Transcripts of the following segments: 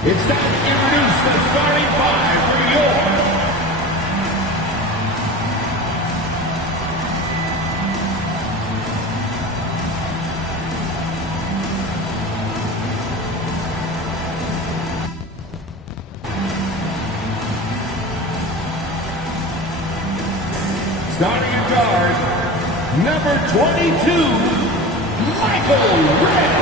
It's time to introduce the starting five for your starting at guard, number 22, Michael Redd.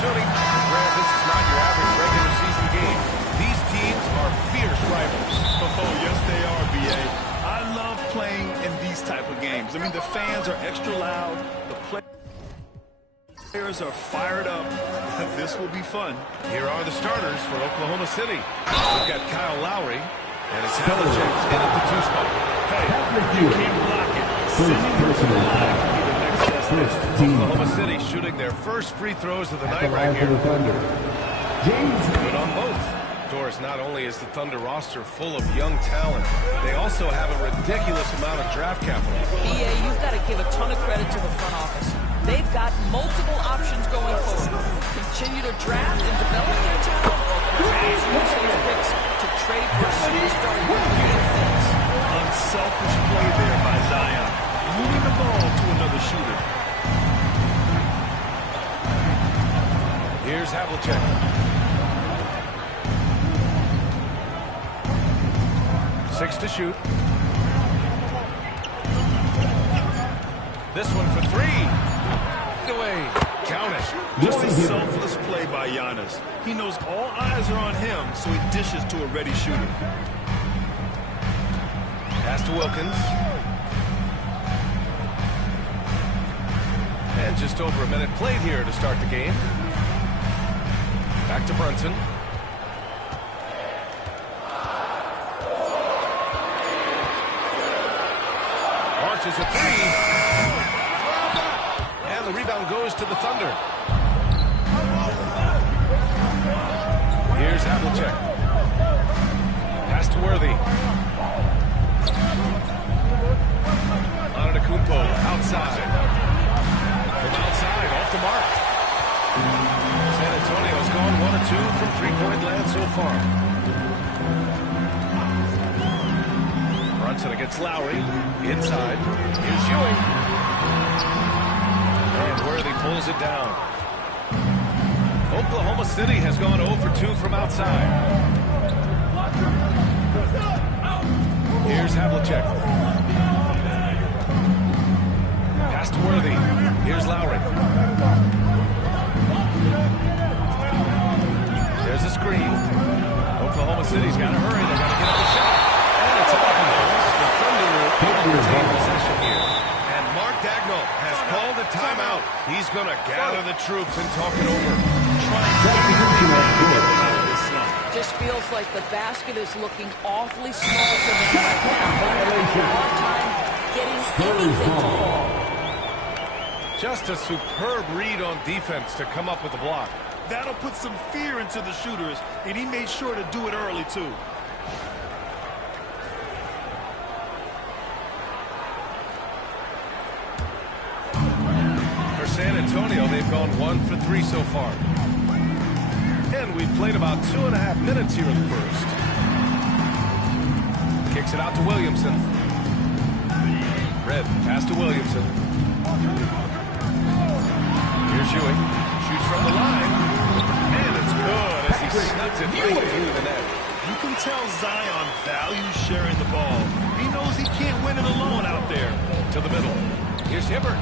Tuning. Brad, this is not your average regular season game. These teams are fierce rivals. Oh, yes, they are, B.A. I love playing in these type of games. I mean, the fans are extra loud. The players are fired up. This will be fun. Here are the starters for Oklahoma City. We've got Kyle Lowry, and it's Havlicek in at the 2 spot. Hey, you can't block it. Sending him to the line will be the next step. Oklahoma City shooting their first free throws of the night right here. Good on both. Doris, not only is the Thunder roster full of young talent, they also have a ridiculous amount of draft capital. BA, you've got to give a ton of credit to the front office. They've got multiple options going forward. Continue to draft and develop their talent, or perhaps use these picks to trade for superstar defense. Unselfish play there by Zion. Moving the ball to another shooter. Here's Havlicek. Six to shoot. This one for three. Away. Count it. Just a selfless play by Giannis. He knows all eyes are on him, so he dishes to a ready shooter. Pass to Wilkins. And just over a minute played here to start the game. Back to Brunson. Launches a three. And the rebound goes to the Thunder. Here's Havlicek. Pass to Worthy. Antetokounmpo outside. From outside, off the mark. San Antonio's gone 1 of 2 from three-point land so far. Brunson against Lowry. Inside. Here's Ewing. And Worthy pulls it down. Oklahoma City has gone 0 for 2 from outside. Here's Havlicek. Pass to Worthy. Here's Lowry. There's a screen. Oklahoma City's got to hurry. They've got to get up the shot. And it's up. The Thunder will retain possession here. And Mark Daigneault has called a timeout. He's going to gather the troops and talk it over. Just feels like the basket is looking awfully small to them right now. Having a hard time getting anything to fall. Just a superb read on defense to come up with the block. That'll put some fear into the shooters, and he made sure to do it early, too. For San Antonio, they've gone 1 for 3 so far. And we've played about 2.5 minutes here in the first. Kicks it out to Williamson. Red, pass to Williamson. Here's Ewing. Shoots from the line. And it's good as he snugs it right through the net. You can tell Zion values sharing the ball. He knows he can't win it alone out there. To the middle. Here's Hibbert.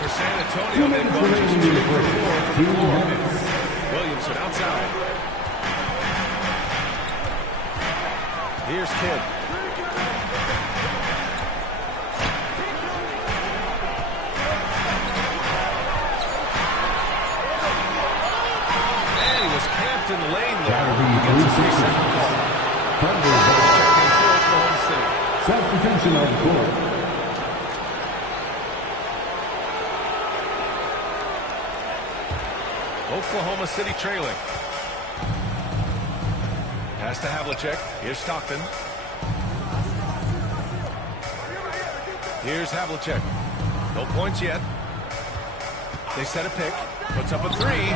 For San Antonio, they've gone just 2 for 4 minutes. Williamson outside. Here's Kidd. And he was camped in the lane there. Gets a 3-second ball. Substitution on the court. Oklahoma City trailing. Pass to Havlicek. Here's Stockton. Here's Havlicek. No points yet. They set a pick. Puts up a three.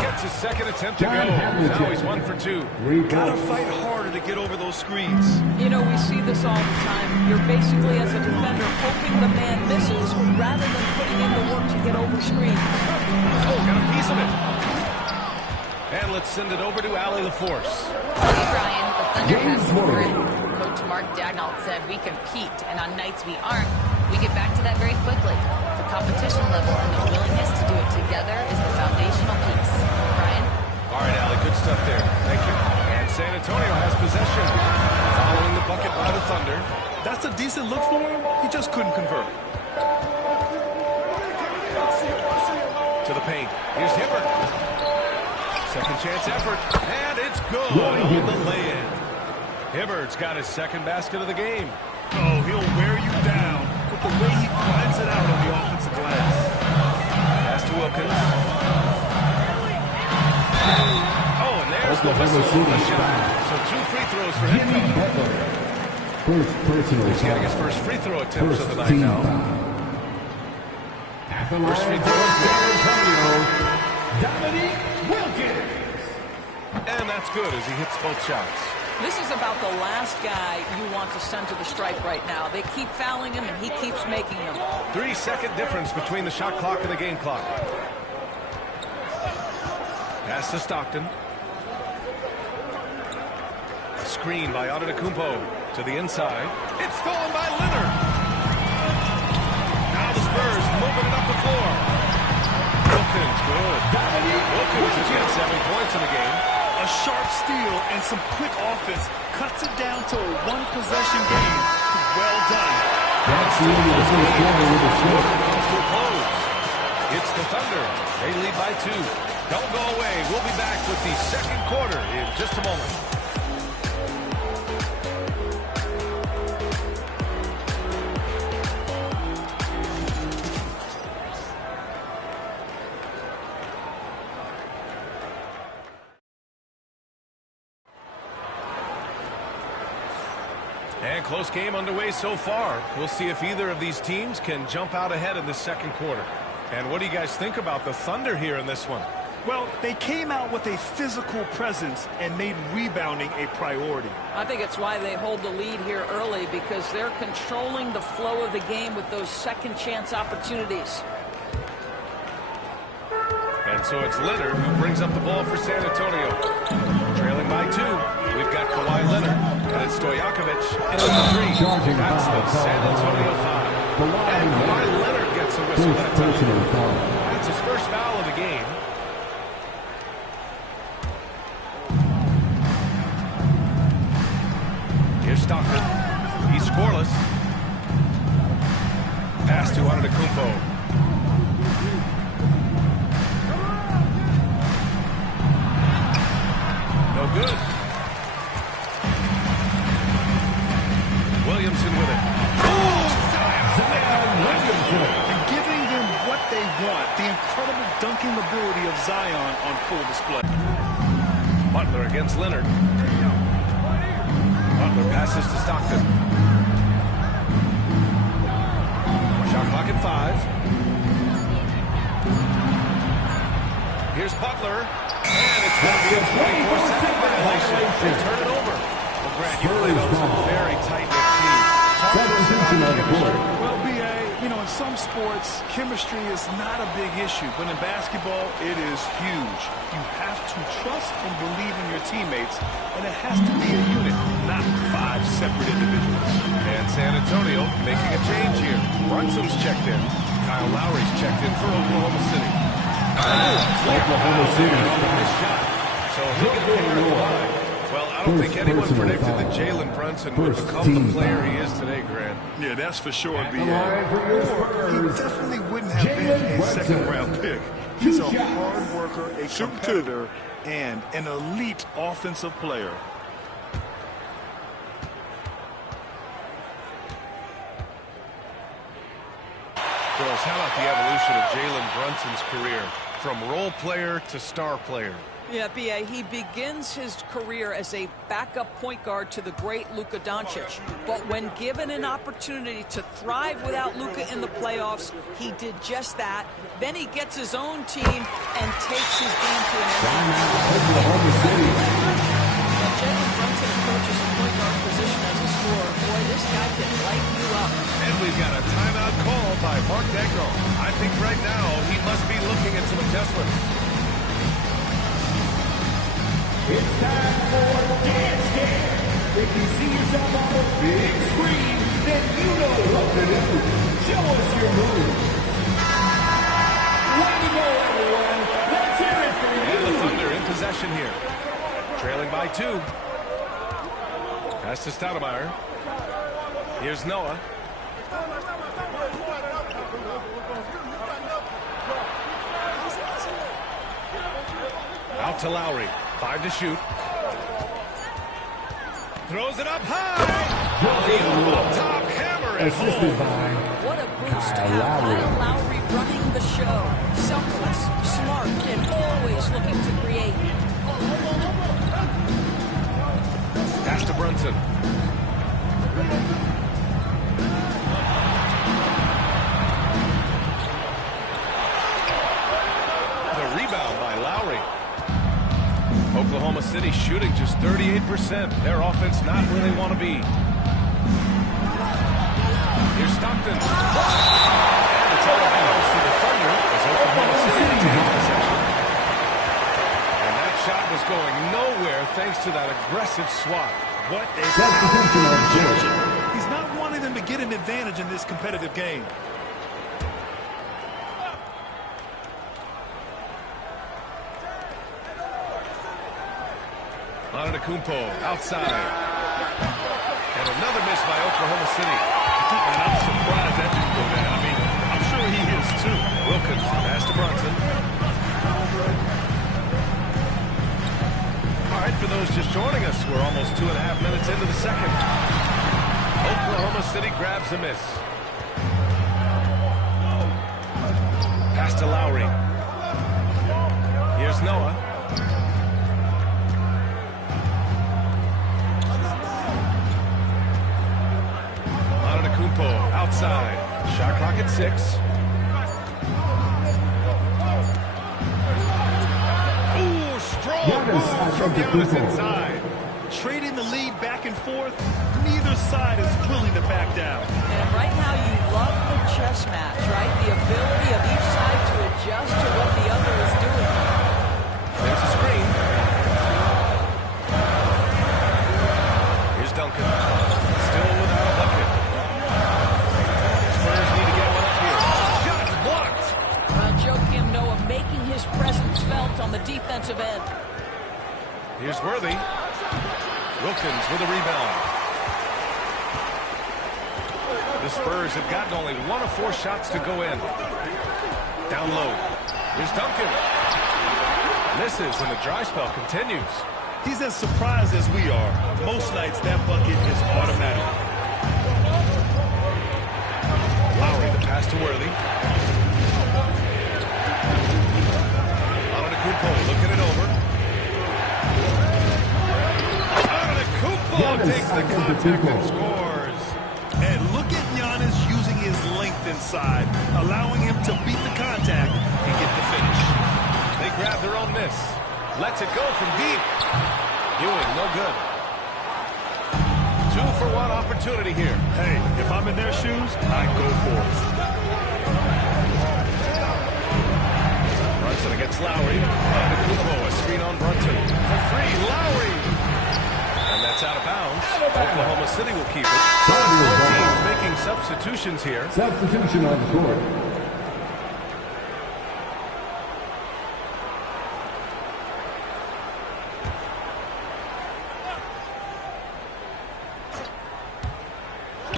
Gets his second attempt to go. Now he's 1 for 2. Gotta fight harder to get over those screens. You know, we see this all the time. You're basically, as a defender, hoping the man misses rather than putting in the work to get over screens. Oh, got a piece of it. And let's send it over to Allie LaForce. Hey, Brian, the Thunder has some grit. Coach Mark Daigneault said we compete, and on nights we aren't, we get back to that very quickly. The competition level and the willingness to do it together is the foundational piece. Brian? All right, Allie, good stuff there. Thank you. And San Antonio has possession. Following the bucket by the Thunder. That's a decent look for him. He just couldn't convert. To the paint. Here's Hibbert. Second chance effort. And it's good on the lay-in. Hibbert's got his second basket of the game. Oh, he'll wear you down with the way he grinds it out on the offensive glass. Pass to Wilkins. Oh, and there's the whistle on the shot. So 2 free throws for him. He's getting his first free throw attempts of the night now. First free throw is good. And that's good as he hits both shots. This is about the last guy you want to send to the stripe right now. They keep fouling him, and he keeps making them. 3-second difference between the shot clock and the game clock. Pass to Stockton. A screen by Antetokounmpo to the inside. It's stolen by Leonard. Now the Spurs moving it up the floor. Wilkins, good. Wilkins has got 7 points in the game. A sharp steal and some quick offense cuts it down to a one-possession game. Well done. That's the end of the first quarter with a score. Comes to a close. It's the Thunder. They lead by 2. Don't go away. We'll be back with the second quarter in just a moment. And close game underway so far. We'll see if either of these teams can jump out ahead in the second quarter. And what do you guys think about the Thunder here in this one? Well, they came out with a physical presence and made rebounding a priority. I think it's why they hold the lead here early, because they're controlling the flow of the game with those second chance opportunities. And so it's Leonard who brings up the ball for San Antonio. Trailing by 2. We've got Kawhi Leonard. And it's Stojakovic into the 3. That's the San Antonio foul. And Kawhi Leonard gets a whistle that time. That's his first foul of the game. Here's Stockton. He's scoreless. Pass to Antetokounmpo. No good. Williamson with it. And giving them what they want. The incredible dunking ability of Zion on full display. Butler against Leonard. Butler passes to Stockton. Shot clock at 5. Here's Butler. And it's going to be a 24-second violation. They turn it over. Well, Grant, you play those very tight-knit teams. Well, B.A., you know, in some sports, chemistry is not a big issue. But in basketball, it is huge. You have to trust and believe in your teammates. And it has to be a unit, not 5 separate individuals. And San Antonio making a change here. Brunson's checked in. Kyle Lowry's checked in for Oklahoma City. Oklahoma City. So he'll get paid at the line. Well, I don't think anyone predicted that Jalen Brunson would become the player he is today, Grant. Yeah, that's for sure, B.A. He definitely wouldn't have been a second-round pick. He's a hard worker, a competitor, and an elite offensive player. Girls, how about the evolution of Jalen Brunson's career from role player to star player? Yeah, B.A., he begins his career as a backup point guard to the great Luka Doncic. But when given an opportunity to thrive without Luka in the playoffs, he did just that. Then he gets his own team and takes his game to an end. Jalen Brunson approaches the point guard position as a scorer. Boy, this guy can light you up. And we've got a timeout call by Mark Daigneault. I think right now he must be looking at some adjustments. It's time for Dance Game. If you see yourself on the big screen, then you know what to do. Show us your moves. Way to go, everyone. Let's hear it for you. And the Thunder in possession here. Trailing by 2. Pass to Stoudemire. Here's Noah. Out to Lowry. 5 to shoot. Throws it up high. Up top, hammer it home. What a boost to have Kyle Lowry running the show. Selfless, smart, and always looking to create. Pass to Brunson. The rebound by Lowry. Oklahoma City shooting just 38%. Their offense not where they want to be. Here's Stockton. And it's all bounds to the Thunder as Oklahoma City takes possession. And that shot was going nowhere thanks to that aggressive swat. What a substitution. He's not wanting them to get an advantage in this competitive game. Antetokounmpo outside. And another miss by Oklahoma City. And I'm surprised that didn't go down. I mean, I'm sure he is too. Wilkins, pass to Brunson. All right, for those just joining us, we're almost 2.5 minutes into the second. Oklahoma City grabs a miss. Pass to Lowry. Here's Noah. Antetokounmpo outside. Shot clock at 6. Ooh, strong move from Giannis inside. Trading the lead back and forth, neither side is willing to back down. And right now you love the chess match, right? The ability of each side to adjust to what the other is doing. There's a screen. Here's Duncan. Still without a bucket. Spurs need to get one up here. Shot blocked. Joakim Noah making his presence felt on the defensive end. Here's Worthy. Wilkins with a rebound. The Spurs have gotten only 1 of 4 shots to go in. Down low. Here's Duncan. Misses, and the dry spell continues. He's as surprised as we are. Most nights, that bucket is automatic. Lowry, the pass to Worthy. Antetokounmpo looking it over. Antetokounmpo takes the contact and scores. And look at Giannis using his length inside, allowing him to beat the contact and get the finish. They grab their own miss. Lets it go from deep. Ewing, no good. 2-for-1 opportunity here. Hey, if I'm in their shoes, I go for it. Brunson against Lowry. Antetokounmpo, a screen on Brunson. For free, Lowry. And that's out of bounds. Oklahoma City will keep it. Both teams making substitutions here. Substitution on the court.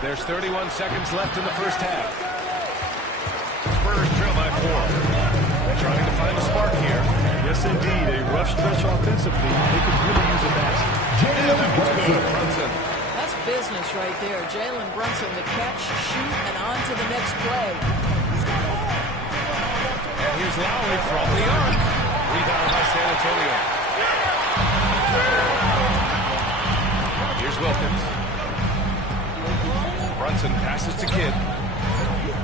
There's 31 seconds left in the first half. Spurs trail by 4. Trying to find a spark here. Yes, indeed. A rough stretch offensively. They could really use a basket. Brunson. That's business right there. Jalen Brunson, the catch, shoot, and on to the next play. And here's Lowry from the arc. Rebound by San Antonio. Brunson passes to Kidd.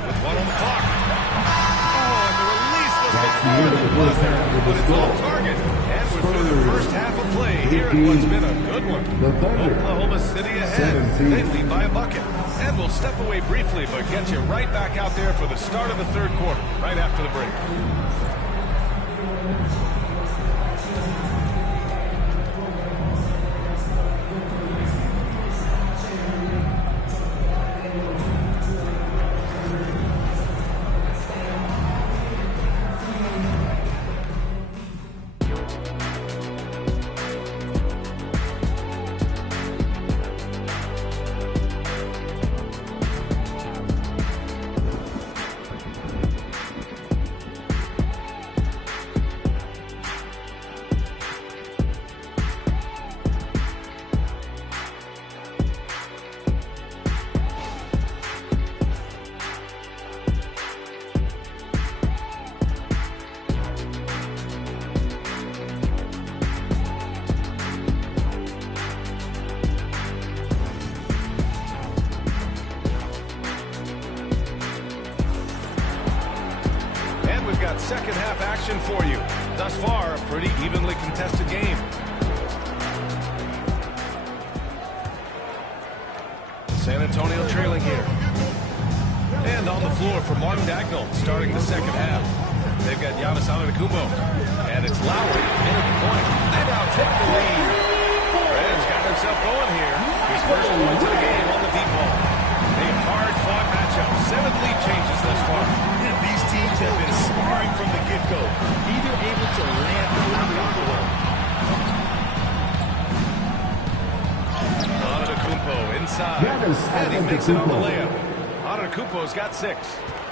With one on the clock. Oh, and the release was before the buzzer, but it's off target. And we're through the first half of play here at what's been a good one. Oklahoma City ahead. They lead by a bucket. And we'll step away briefly, but get you right back out there for the start of the third quarter, right after the break. Second half action for you. Thus far, a pretty evenly contested game. San Antonio trailing here. And on the floor for Mark Daigneault starting the second half. They've got Giannis Antetokounmpo. And it's Lowry in at the point. They now take the lead. Red's got himself going here. His first point of the game on the deep ball. A hard-fought matchup. 7 lead changes thus far. These teams have been sparring from the get-go. Either able to land the block on the way. Antetokounmpo inside. And he makes it on the layup. Antetokounmpo's got 6.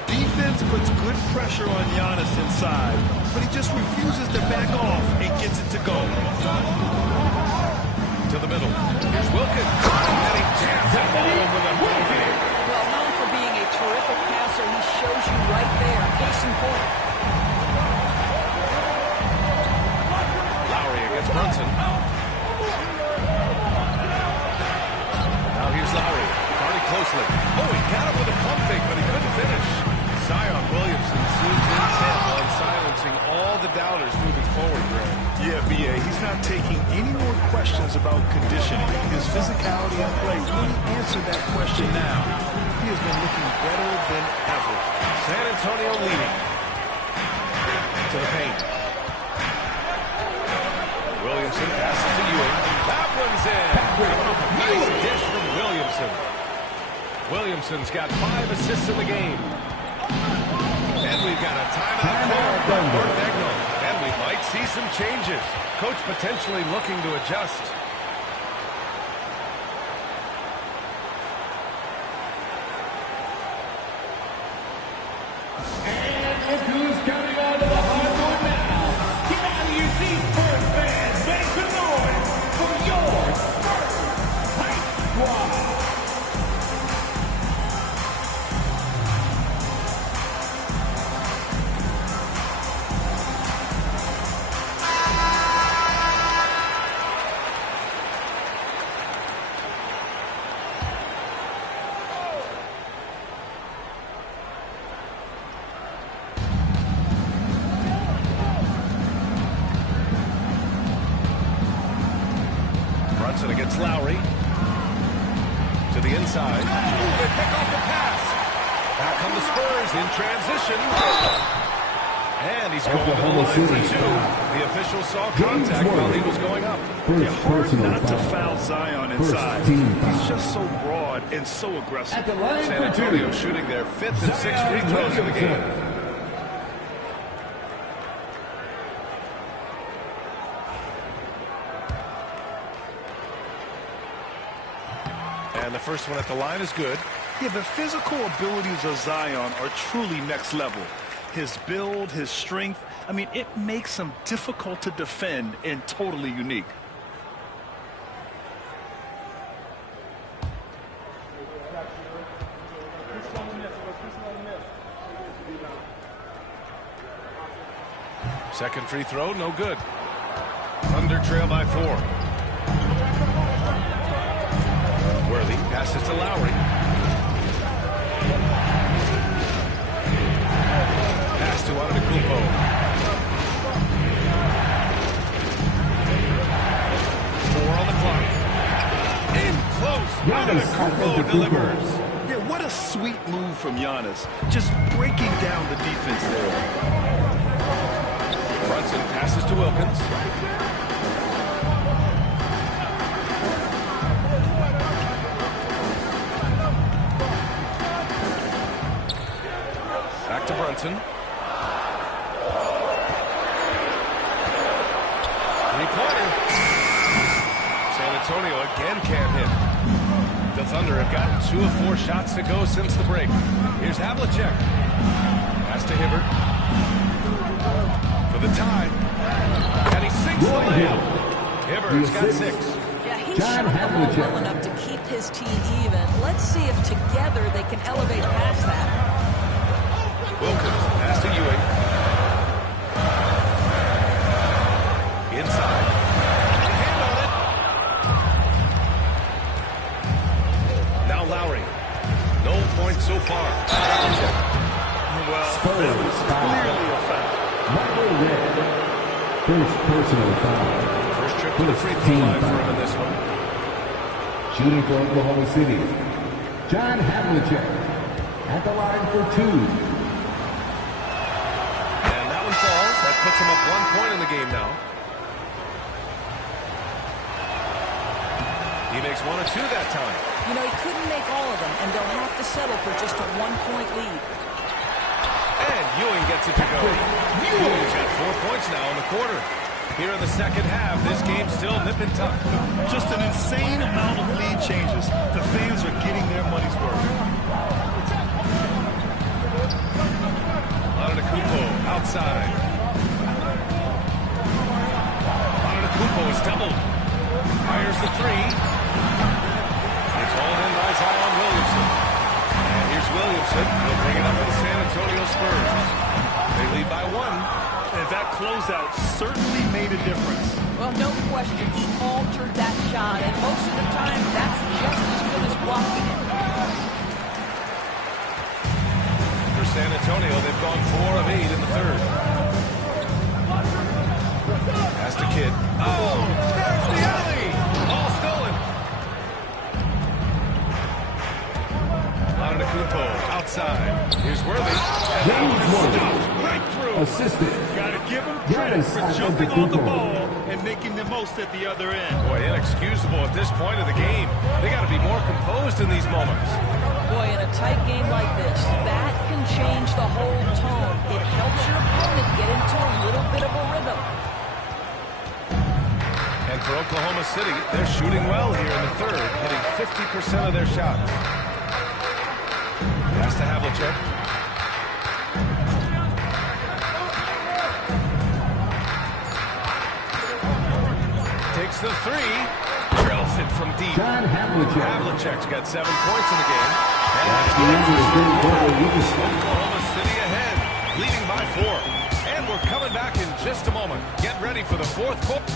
Defense puts good pressure on Giannis inside, but he just refuses to back off and gets it to go. To the middle. Here's Wilkins. And he jams it home with a boogie. Well, known for being a terrific passer, he shows you right there. Case in point. Lowry against Brunson. Now here's Lowry. Guarding closely. Oh, he got him with a pump fake, but he couldn't finish. Zion Williamson seems intent on silencing all the doubters moving forward, Greg. Yeah, B.A., he's not taking any more questions about conditioning. His physicality and play really answer that question now. He has been looking better than ever. San Antonio leading. To the paint. Williamson passes to Ewing. That one's in. Nice dish from Williamson. Williamson's got 5 assists in the game. And we've got a timeout call by Mark Daigneault. And we might see some changes. Coach potentially looking to adjust. And look who's coming onto the hardwood now. Get out of your seats, Spurs fans. Make some noise for your Spurs Hype Squad. Brunson against Lowry. To the inside. Ooh, they pick off the pass. Now come the Spurs in transition. And he's going to the line for 2. The official saw contact while he was going up. Yeah, hard not to foul Zion inside. He's just so broad and so aggressive. San Antonio shooting their 5th and 6th free throws of the game. And the first one at the line is good. Yeah, the physical abilities of Zion are truly next level. His build, his strength, I mean, it makes him difficult to defend and totally unique. Second free throw, no good. Thunder trail by 4. Worthy passes to Lowry. Antetokounmpo delivers. Yeah, what a sweet move from Giannis. Just breaking down the defense there. Brunson passes to Wilkins. Back to Brunson. Three-pointer. San Antonio again can't hit. The Thunder have gotten 2 of 4 shots to go since the break. Here's Havlicek. Pass to Hibbert. For the tie. And he sinks the layup. Hibbert's got 6. Yeah, he shot the ball well enough to keep his team even. Let's see if together they can elevate past that. Wilkins, pass to Ewing. Inside. Hand on it. Now Lowry. No points so far. Well, That was clearly a foul. First personal foul. first trip to the free throw line for him in this one. Shooting for Oklahoma City, John Havlicek at the line for 2. And that one falls. That puts him up 1 point in the game now. He makes 1 or 2 that time. You know, he couldn't make all of them, and they'll have to settle for just a 1-point lead. And Ewing gets it to go. Ewing's got 4 points now in the quarter. Here in the second half, this game's still nip and tuck. Just an insane amount of lead changes. The fans are getting their money's worth. Antetokounmpo outside. Antetokounmpo is doubled. Fires the 3. It's hauled in by Zion Williamson. And here's Williamson. He'll bring it up for the San Antonio Spurs. They lead by 1. And that closeout certainly made a difference. Well, no question, he altered that shot, and most of the time, that's just as good as blocking it. For San Antonio, they've gone 4 of 8 in the third. Pass to Kidd. Oh, there's the alley. Ball stolen. Antetokounmpo outside. Here's Worthy. And that one is stuffed right through. Assisted. Got to give him credit for jumping on the ball and making the most at the other end. Boy, inexcusable at this point of the game. They got to be more composed in these moments. Boy, in a tight game like this, that can change the whole tone. It helps your opponent get into a little bit of a rhythm. And for Oklahoma City, they're shooting well here in the third, hitting 50% of their shots. Pass to Havlicek. Takes the 3. Drills it from deep. John Havlicek. Havlicek's got 7 points in the game. And That's the end of the third quarter. Oklahoma City ahead, leading by 4. And we're coming back in just a moment. Get ready for the fourth quarter.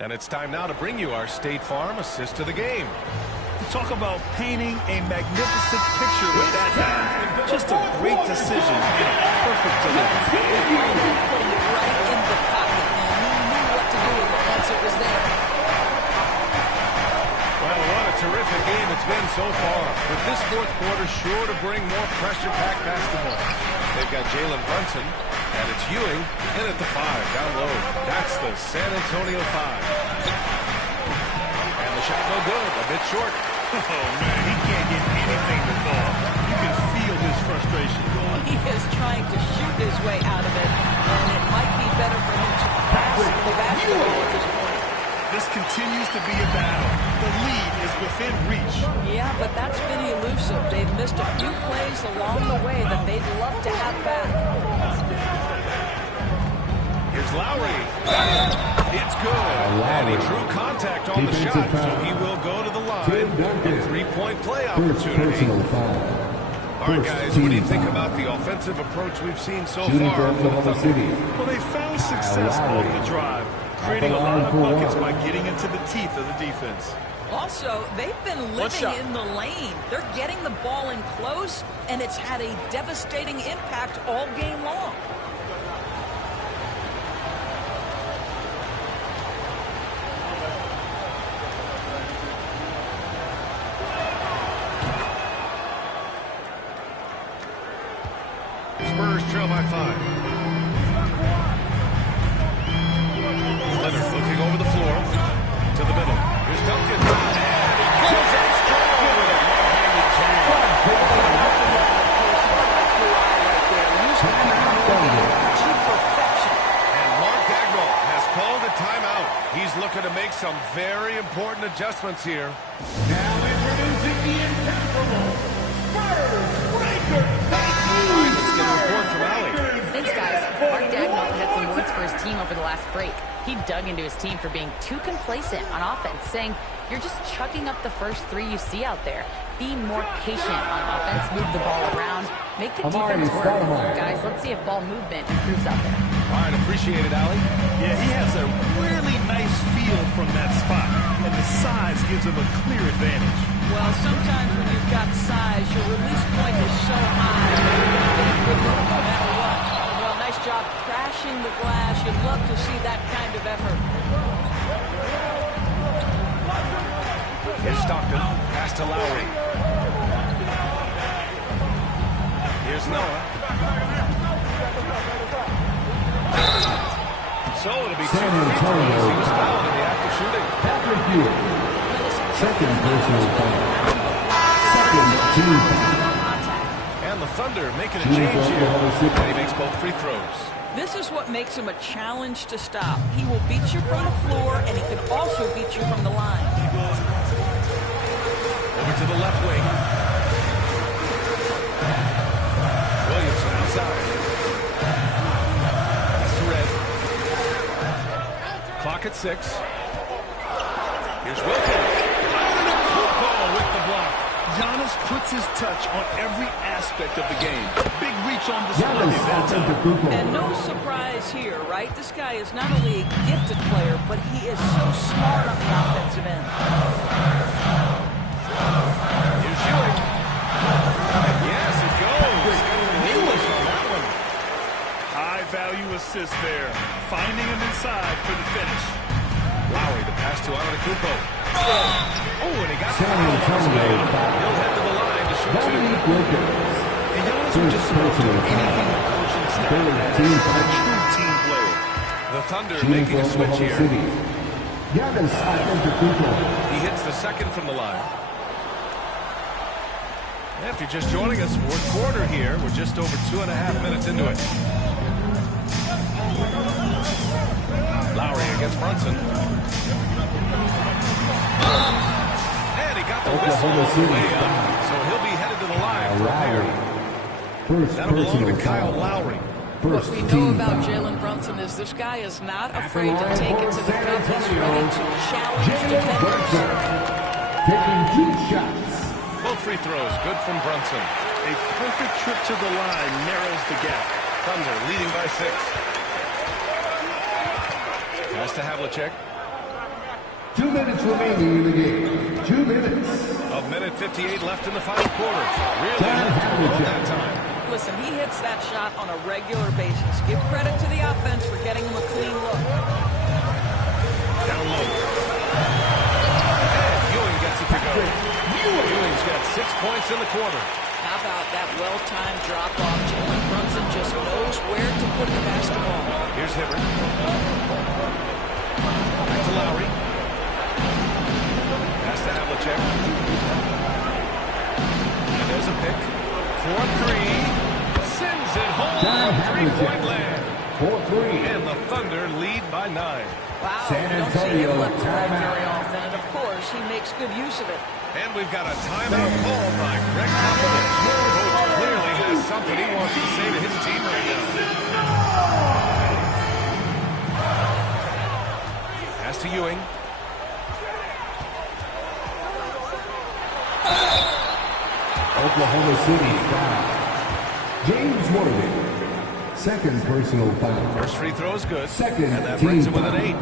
And it's time now to bring you our State Farm assist of the game. Talk about painting a magnificent picture with that dive. Just a great decision and a perfect delivery. Putting it right in the pocket, and he knew what to do with it once it was there. Well, what a terrific game it's been so far. But this fourth quarter sure to bring more pressure-packed basketball. They've got Jalen Brunson, and it's Ewing in at the 5, down low. That's the San Antonio 5. And the shot no good, a bit short. Oh, man, he can't get anything to fall. You can feel his frustration. He is trying to shoot his way out of it, and it might be better for him to pass the basketball at this point. This continues to be a battle. The lead is within reach. Yeah, but that's been elusive. They've missed a few plays along the way that they'd love to have back. Here's Lowry. It's good. And he drew contact on the shot, so he will go to the line. A 3-point play opportunity. All right, guys, what do you think about the offensive approach we've seen so far? Well, they found success off the drive, creating a lot of buckets by getting into the teeth of the defense. Also, they've been living in the lane. They're getting the ball in close, and it's had a devastating impact all game long. trail by 5. Leonard looking over the floor to the middle. Here's Duncan. And he goes out strong with a one-handed jam. And Mark Dagnall has called a timeout. He's looking to make some very important adjustments here. Now introducing the incomparable Spurs Breaker. Let's get a report from Allie. Thanks, guys. Mark Dagnall had some words for his team over the last break. He dug into his team for being too complacent on offense, saying, "You're just chucking up the first 3 you see out there. Be more patient on offense, move the ball around, make the defense work." Guys, let's see if ball movement improves out there. All right, appreciate it, Allie. Yeah, he has a really nice feel from that spot, and the size gives him a clear advantage. Well, sometimes when you've got size, your release point is so high, you're going to get a good look no matter what. Well, nice job crashing the glass. You'd love to see that kind of effort. Here's Stockton. Pass to Lowry. Here's Noah. So it'll be 2 San free throws. Antonio. He was fouled in the act of shooting. Patrick Ewing. Second personal foul. Second team foul. And the Thunder making a Shooting change for here. Oklahoma City. And he makes both free throws. This is what makes him a challenge to stop. He will beat you from the floor, and he can also beat you from the line. Over to the left wing. Williamson outside. That's to Red. Clock at 6. Here's Wilkins. Ball with the block. Giannis puts his touch on every aspect of the game. Big reach on display Giannis that time. Antetokounmpo. And no surprise here, right? This guy is not only a gifted player, but he is so smart on the offensive end. Here's Ewing. And yes, it goes. English on that one. High value assist there. Finding him inside for the finish. Lowry, the pass to Antetokounmpo. Oh, and he got San fouled on his way. Antonio. He'll head to the line to shoot 2. Dominique Wilkins. And Giannis First would just about do personal anything foul. the coaching staff Third asks. team A foul. true team player. The Thunder Shooting making for a switch Oklahoma here. City. Giannis Antetokounmpo. He hits the second from the line. And if you're just joining us, 4th quarter here. We're just over 2.5 minutes into it. Lowry against Brunson. And he got the whistle Oklahoma on the City way up. foul. So he'll be headed to the line from Lowry. there. First That'll belong personal to Kyle foul. Lowry. First What we know team about foul. Jalen Brunson is this guy is not At the afraid to line take it for to the San cup. He's Antonio, ready to challenge Jalen defenders. Brunson. Taking 2 shots. Both free throws good from Brunson. A perfect trip to the line narrows the gap. Thunder leading by 6. Pass to Havlicek. 2 minutes remaining in the game. 2 minutes. A minute 58 left in the final quarter. Really John left to run Havlicek. that time. Listen, he hits that shot on a regular basis. Give credit to the offense for getting him a clean look. Down low. And Ewing gets it to go. Ewing's got 6 points in the quarter. How about that well-timed drop-off? Jalen Brunson just knows where to put the basketball. Here's Hibbert. Back to Lowry. Pass to Havlicek. And there's a pick. 4-3. Sends it home John from Havlicek. three-point land. 4-3. And the Thunder lead by 9. Wow, San you don't see Antonio him left alone timeout. very often, and of course, he makes good use of it. And we've got a timeout called by Greg Popovich. Coach clearly has something he wants to say to his team right now. Pass to Ewing. Oklahoma City foul. James Worthy. Second personal foul. First free throw is good. Second And that team brings him with an foul. 8.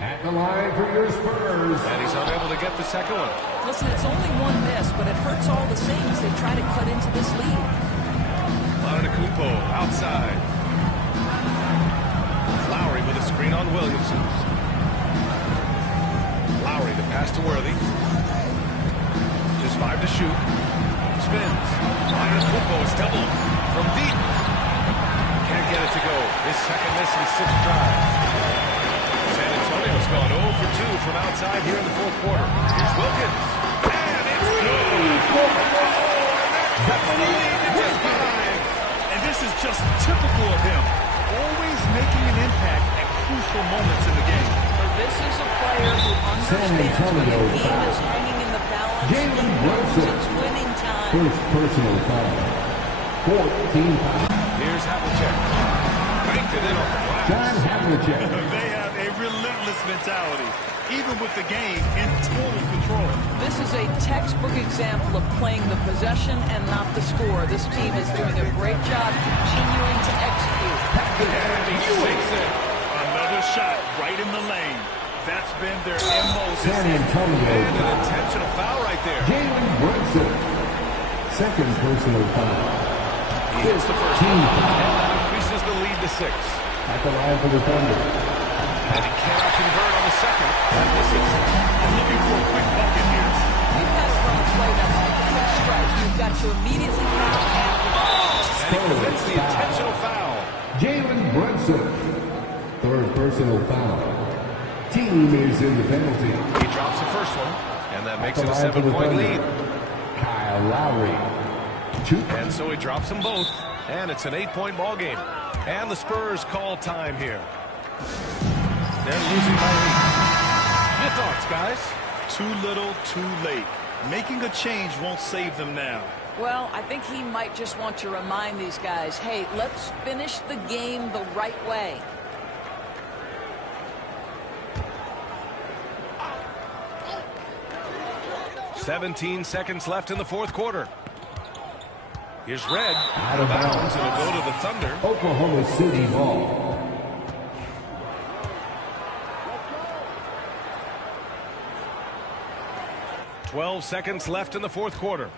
At the line for your Spurs. And he's unable to get the second one. Listen, it's only one miss, but it hurts all the same as they try to cut into this lead. Antetokounmpo outside. Lowry with a screen on Williamson. Lowry the pass to Worthy. Just 5 to shoot. Spins. Antetokounmpo is doubled. from deep. Can't get it to go. His second miss in 6 drives. San Antonio's gone 0 for 2 from outside here in the fourth quarter. Here's Wilkins. And it's good. That's the lead to just 5. And this is just typical of him. Always making an impact at crucial moments in the game. This is a player who understands when the game is hanging in the balance. Jalen He knows Brunson. it's winning time. First personal foul. 14 foul. Here's Havlicek. Banked it in off the glass. John Havlicek. They have a relentless mentality, even with the game in total control. This is a textbook example of playing the possession and not the score. This team is doing a great job continuing to execute. And he sinks it. Another shot right in the lane. That's been their MO. San Antonio And an foul. intentional foul right there. Jalen Brunson. Second personal foul. He hits the first one. And that increases the lead to 6. At the line for the Thunder. And he cannot convert on the second. That misses. I'm looking for a quick bucket here. You've got to run a play that's a quick strike. You've got to immediately foul after that. And he commits the intentional foul. Jalen Brunson. Third personal foul. Team is in the penalty. He drops the first one. And that makes At it the a line for the 7-point Thunder. lead. Kyle Lowry. 2. And so he drops them both. And it's an 8-point ball game. And the Spurs call time here. They're losing by 8. Your thoughts, guys? Too little, too late. Making a change won't save them now. Well, I think he might just want to remind these guys, hey, let's finish the game the right way. "17 seconds left in the fourth quarter. Here's Red. Out of bounds. It'll go to the Thunder. Oklahoma City ball. 12 seconds left in the fourth quarter.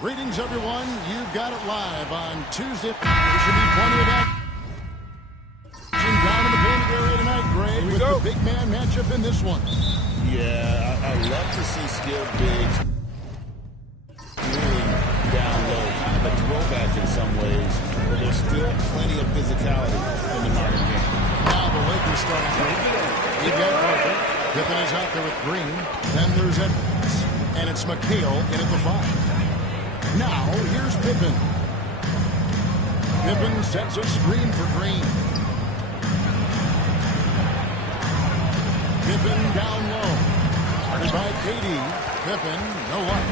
Greetings, everyone. You've got it live on Tuesday. There should be plenty of action down in the painted area tonight, Greg, with the big man matchup in this one. Yeah, I love to see skilled bigs really down low. Kind of a throwback in some ways, but there's still plenty of physicality in the modern game. Now the Lakers starting to You've got Parker. Pippen is out there with Green. Then there's Edwards. And it's McHale in at the 5. Now, here's Pippen. Pippen sets a screen for Green. Pippen down low. Guarded by KD. Pippen, no luck.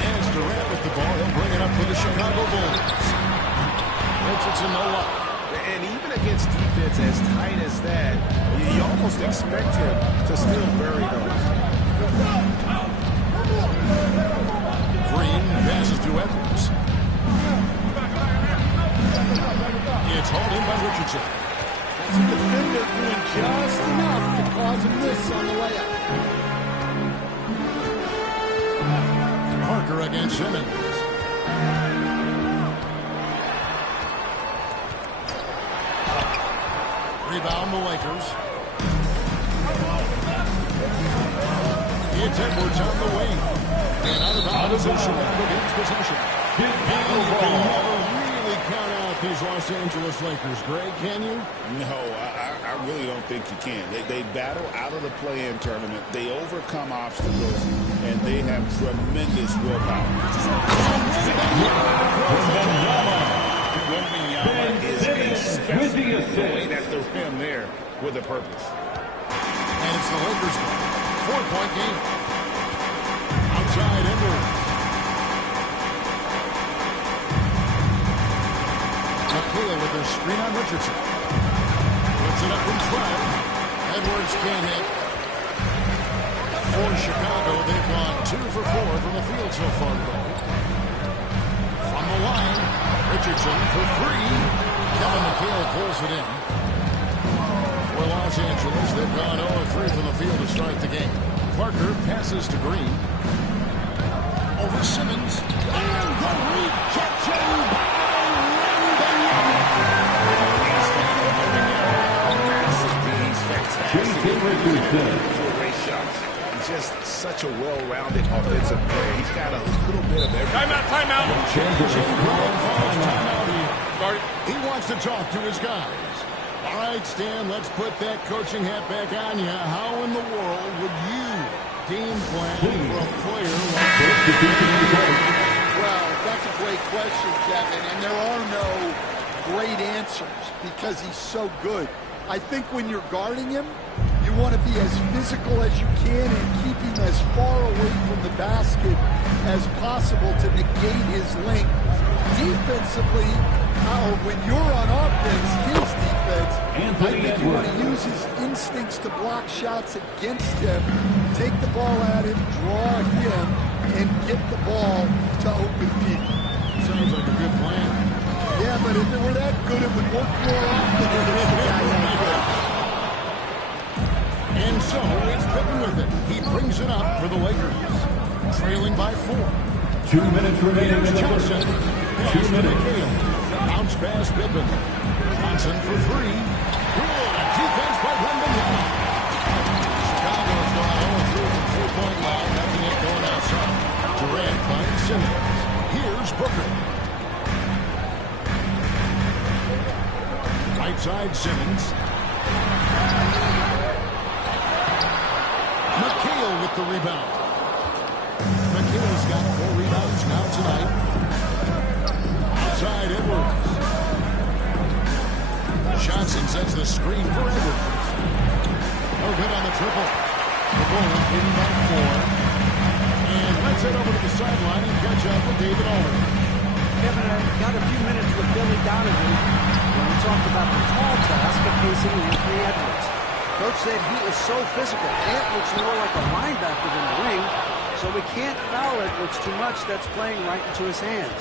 And it's Durant with the ball. He'll bring it up for the Chicago Bulls. Richardson, no luck. And even against defense as tight as that, you almost expect him to still bury those. Green passes to Edwards. It's hauled in by Richardson. That's a defender doing just enough to cause a miss on the layup. Parker against Simmons. Rebound the Lakers. It's Edwards on the wing. And out of bounds, Chicago gains possession. You can never really count out these Los Angeles Lakers, Greg, can you? No, I really don't think you can. They battle out of the play-in tournament. They overcome obstacles, and they have tremendous willpower. Wembanyama is a specimen going at the rim there with a purpose. And it's the Lakers' 4-point game. Outside Edwards. McHale with a screen on Richardson. Puts it up from 12. Edwards can't hit. For Chicago, they've gone 2 for 4 from the field so far today. From the line, Richardson for 3. Kevin McHale pulls it in. For Los Angeles, they've gone 0-3 from the field to start the game. Parker passes to Green. Over Simmons. And the rejection by Just such a well-rounded offensive player. He's got a little bit of everything. Timeout. He wants to talk to his guys. All right, Stan, let's put that coaching hat back on you. How in the world would you game plan for a player like this? Well, that's a great question, Kevin, and there are no great answers because he's so good. I think when you're guarding him, you want to be as physical as you can and keep him as far away from the basket as possible to negate his length. Defensively, or when you're on offense, his defense, I think you want to use his instincts to block shots against him, take the ball at him, draw him, and get the ball to open people. Sounds like a good plan. Yeah, but if it were that good, it would work more often than it's the guy like that. And so it's Pippen with it. He brings it up for the Lakers. Trailing by 4. 2 minutes remaining in the first. Johnson. 2 minutes. Bounce pass Pippen. Johnson for 3. Good defense by Wembanyama. Chicago's gone 0-3 from 3-point line. Nothing yet going outside. Durant finds Simmons. Here's Booker. Right side Simmons. McHale with the rebound. McHale's got 4 rebounds now tonight. Outside Edwards. Johnson sets the screen for Edwards. No good on the triple. The Bulls leading by 4. And let's head over to the sideline and catch up with David Aldridge. Kevin, I got a few minutes with Billy Donovan when we talked about the tall task of facing Anthony Edwards. Coach said he is so physical. Ant looks more like a linebacker than a wing, so we can't foul it. Looks too much. That's playing right into his hands.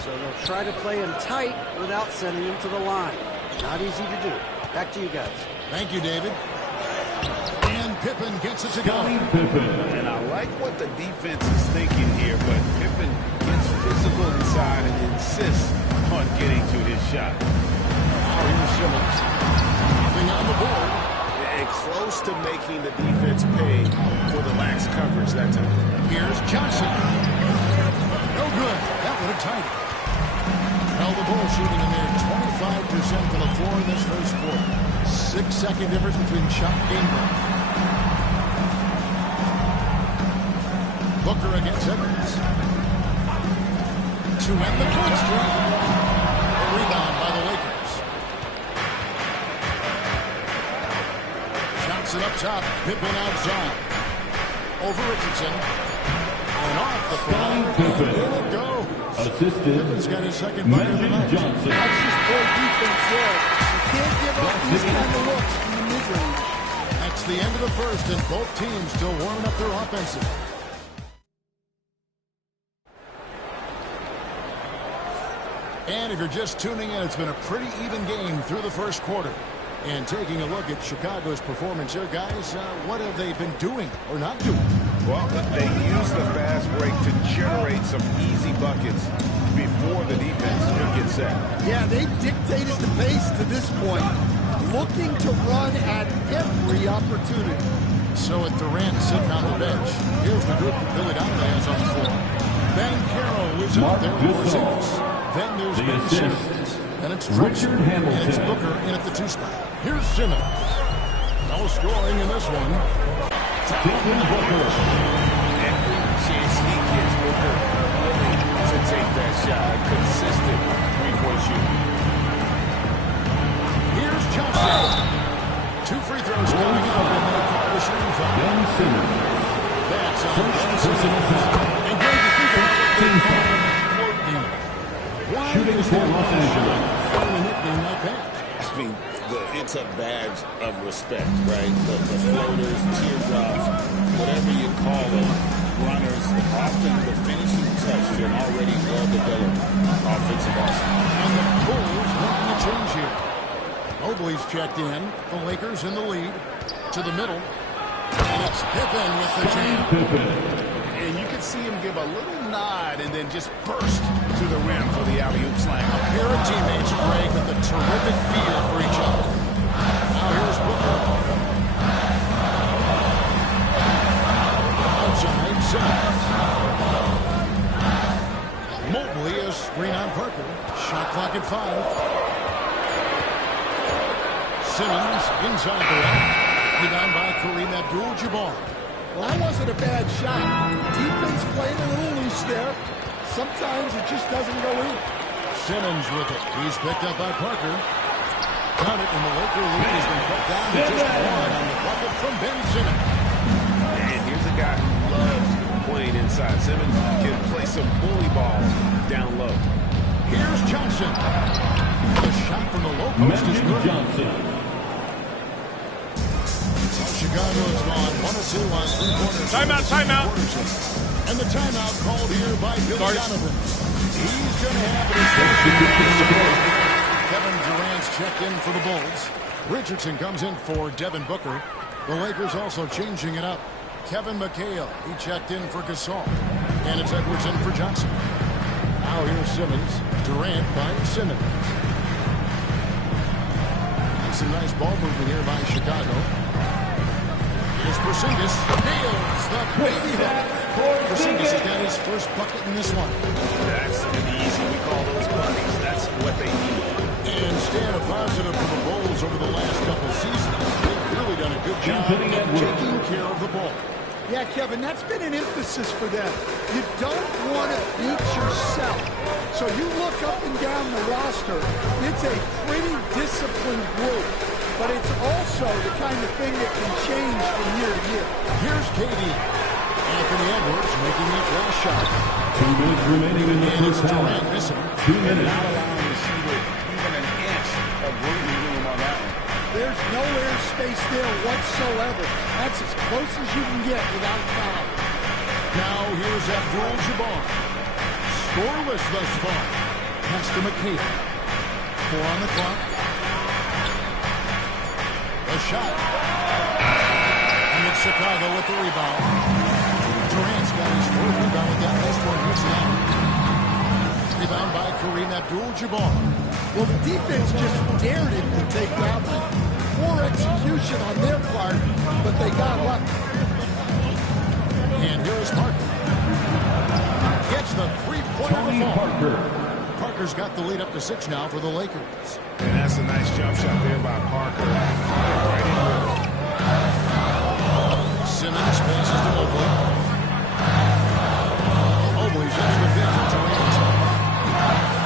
So they'll try to play him tight without sending him to the line. Not easy to do. Back to you guys. Thank you, David. And Pippen gets it to go. And I like what the defense is thinking here, but Pippen gets physical inside and insists on getting to his shot. Simmons. Nothing on the board. And close to making the defense pay for the lax coverage that time. Here's Johnson. No good. That would have tied it. Well, the Bulls shooting in there 25% from the floor in this first quarter. 6-second difference between shot and game break. Booker against Edwards. To end the point streak. A rebound by the Lakers. Johnson up top. Pippen outside. Over Richardson. And off the foul. There we go. Assisted. Pippen's got his second bucket of the night. Johnson. That's just poor defense there. You can't give up these kind of looks from the mid-range. That's the end of the first, and both teams still warming up their offensive. And if you're just tuning in, it's been a pretty even game through the first quarter. And taking a look at Chicago's performance here, guys, what have they been doing or not doing? Well, they use the fast break to generate some easy buckets before the defense could get set. Yeah, they dictated the pace to this point, looking to run at every opportunity. So with Durant sitting on the bench, here's the group that Billy Donovan has on the floor. Ben Carroll is out there for Porzingis. Then there's Ben Simmons. Then it's Richard Hamilton. And it's Booker in at the 2 spot. Here's Simmons. No scoring in this one. Devin Booker. Every chance he gets, Booker willing to take that shot. A consistent three-point shooter. Here's Johnson. 2 free throws coming up, and they'll call the shooting foul. Ben Simmons. That's on Ben Simmons. And going to free throw. Shooting for Los Angeles. A nickname like that. I mean, it's a badge of respect, right? The floaters, teardrops, whatever you call them, runners, often the finishing touch to an already well-developed offensive arsenal. And the Bulls making a change here. Mobley's checked in. The Lakers in the lead. To the middle. And it's Pippen with the jam. And you can see him give a little nod and then just burst to the rim for the alley-oop slam. A pair of teammates, Greg, with a terrific feel for each other. Now here's Booker. Outside, Simmons. Mobley is screen on Parker. Shot clock at 5. Simmons inside the line. Rebound by Kareem Abdul-Jabbar. Well, that wasn't a bad shot. Defense playing a little loose there. Sometimes it just doesn't go in. Simmons with it. He's picked up by Parker. Got it, and the Laker lead has been cut down to just 1 on the bucket from Ben Simmons. And here's a guy who loves playing inside. Simmons can play some bully ball down low. Here's Johnson. The shot from the low post is good. Johnson. Chicago has gone 1 of 2 on 3-pointers. Timeout. And the timeout called here by Billy Donovan. He's going to have it. Kevin Durant's checked in for the Bulls. Richardson comes in for Devin Booker. The Lakers also changing it up. Kevin McHale, he checked in for Gasol. And it's Edwards in for Johnson. Now here's Simmons. Durant by Simmons. And some nice ball movement here by Chicago. Here's Porzingis. Nails the baby hook. Porzingis has got his first bucket in this one. That's easy. We call those bunnies. That's what they need. And staying a positive for the Bulls over the last couple seasons. They've really done a good job of taking care of the ball. Yeah, Kevin, that's been an emphasis for them. You don't want to beat yourself. So you look up and down the roster, it's a pretty disciplined group. But it's also the kind of thing that can change from year to year. Here's KD. Anthony Edwards making that last shot. 2 minutes remaining in the first half. 2 minutes. Not allowing the shooter even an inch of breathing room on that one. There's nowhere stay still whatsoever. That's as close as you can get without foul. Now here's Abdul-Jabbar. Scoreless thus far. Pass to McHale. 4 on the clock. A shot. And it's Chicago with the rebound. Durant's got his fourth rebound with that last one. Here's now. Rebound by Kareem Abdul-Jabbar. Well, the defense just dared him to take that one. Poor execution on their part, but they got lucky. And here's Parker. Gets the three-pointer to fall. Parker's got the lead up to 6 now for the Lakers. And that's a nice jump shot there by Parker. Right in the middle. Simmons passes to Mobley. Mobley's into the bench for Durant.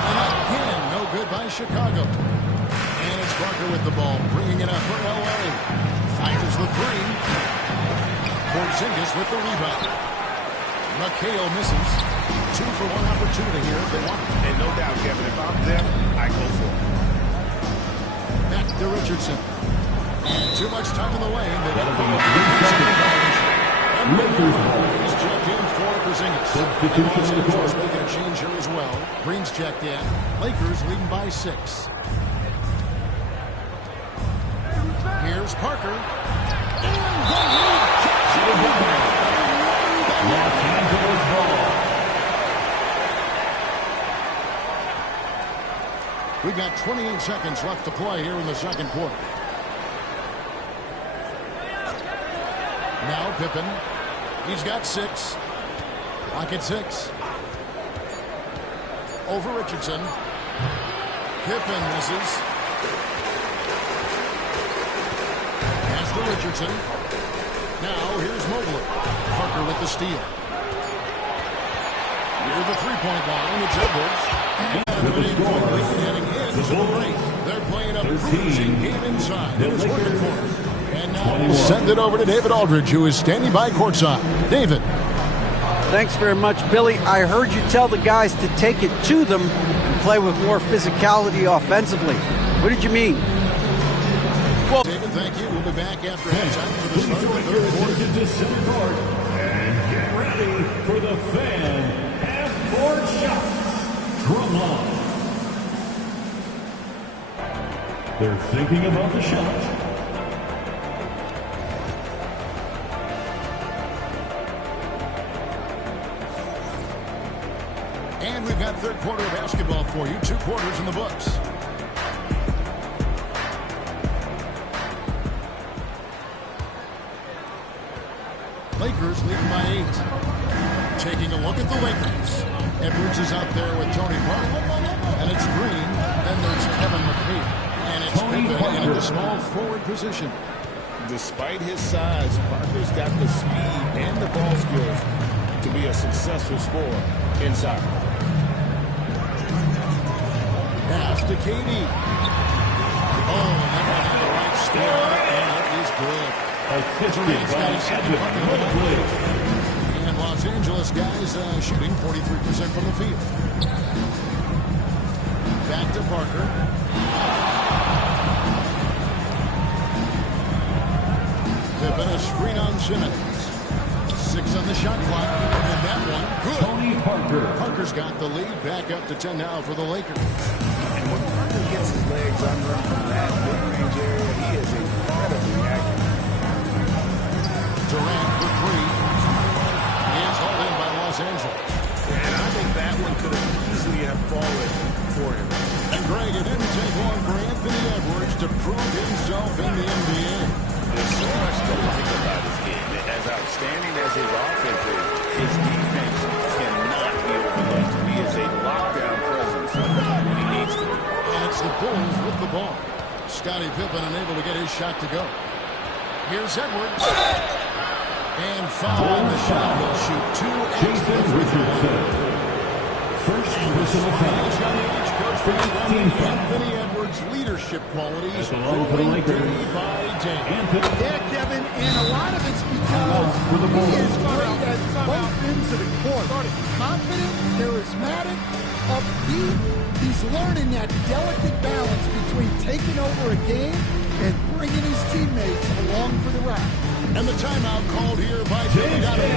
And again, no good by Chicago. And it's Parker with the ball, bringing it up for L.A. Fires the three. Porzingis with the rebound. McHale misses. 2 for 1 opportunity here if they want it. And no doubt, Kevin, if I'm them, I go for it. Back to Richardson. And too much time in the lane. They don't go. He's checked in for Porzingis. Los Angeles making a change here as well. Green's checked in. Lakers leading by 6. Here's Parker. And the lead. Los Angeles ball. We've got 28 seconds left to play here in the second quarter. Now Pippen. He's got 6. Pocket 6. Over Richardson. Pippen misses. Pass to Richardson. Now here's Mobley. Parker with the steal. Near the three-point line, it's Edwards. And an 8-point lead heading into the break. They're playing a bruising game inside. It's working for them. And now we'll send it over to David Aldridge, who is standing by courtside. David. Thanks very much, Billy. I heard you tell the guys to take it to them and play with more physicality offensively. What did you mean? Well, David, thank you. We'll be back after halftime for the start of the third quarter. To center court and get ready for the fan half-court shots. Drumline. They're thinking about the shot. And we've got third quarter of basketball for you. 2 quarters in the books. Lakers leading by 8. Taking a look at the Lakers. Edwards is out there with Tony Parker. And it's Green. Then there's Kevin McHale. And it's Pippen in the small forward position. Despite his size, Parker's got the speed and the ball skills to be a successful scorer inside. Pass to KD. Oh, that one had the right spot, and it is good. Durant's got his second bucket of the night. And Los Angeles guys shooting 43% from the field. Back to Parker. Pippen a screen on Simmons. 6 on the shot clock. And that one, good. Tony Parker. Parker's got the lead. Back up to 10 now for the Lakers. And when Parker gets his legs under him from that mid-range area, he is incredibly accurate. Durant for 3. He is hauled in by Los Angeles. And I think that one could have easily have fallen for him. And Greg, it didn't take long for Anthony Edwards to prove himself in the NBA. There's so much to like about his game. As outstanding as his offense is, his defense cannot be overlooked. He is a lockdown presence when he needs to be. And it's the Bulls with the ball. Scottie Pippen unable to get his shot to go. Here's Edwards. And foul on the shot. He'll shoot 2 Jason Richardson. First personal foul. Anthony Edwards' leadership qualities growing day by day. Yeah, Kevin, and a lot of it's because he is great at both ends of the court. Confident, charismatic, upbeat. He's learning that delicate balance between taking over a game and bringing his teammates along for the ride. And the timeout called here by Billy Donovan.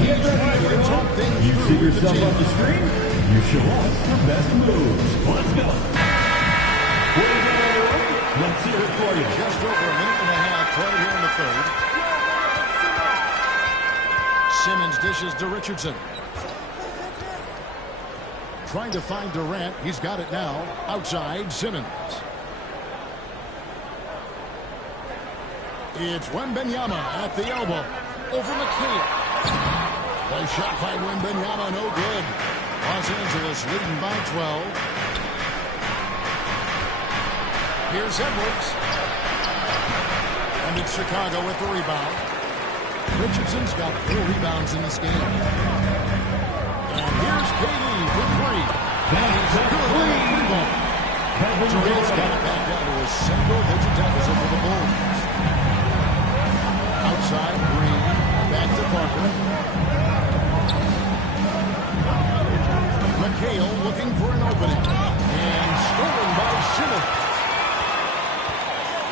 He's trying to talk things You through see with the yourself team. on the screen? You show us your best moves. Let's go. Let's hear it for you. Just over a minute and a half played here in the third. Simmons dishes to Richardson. Trying to find Durant. He's got it now. Outside, Simmons. It's Wembanyama at the elbow. Over McHale. The shot by Wembanyama, no good. Los Angeles leading by 12. Here's Edwards. And it's Chicago with the rebound. Richardson's got 4 rebounds in this game. And here's KD for 3. That's good on the free ball. Durant's got it back down to a single-digit deficit for the Bulls. Outside, Green. Back to Parker. McHale looking for an opening. And stolen by Simmons.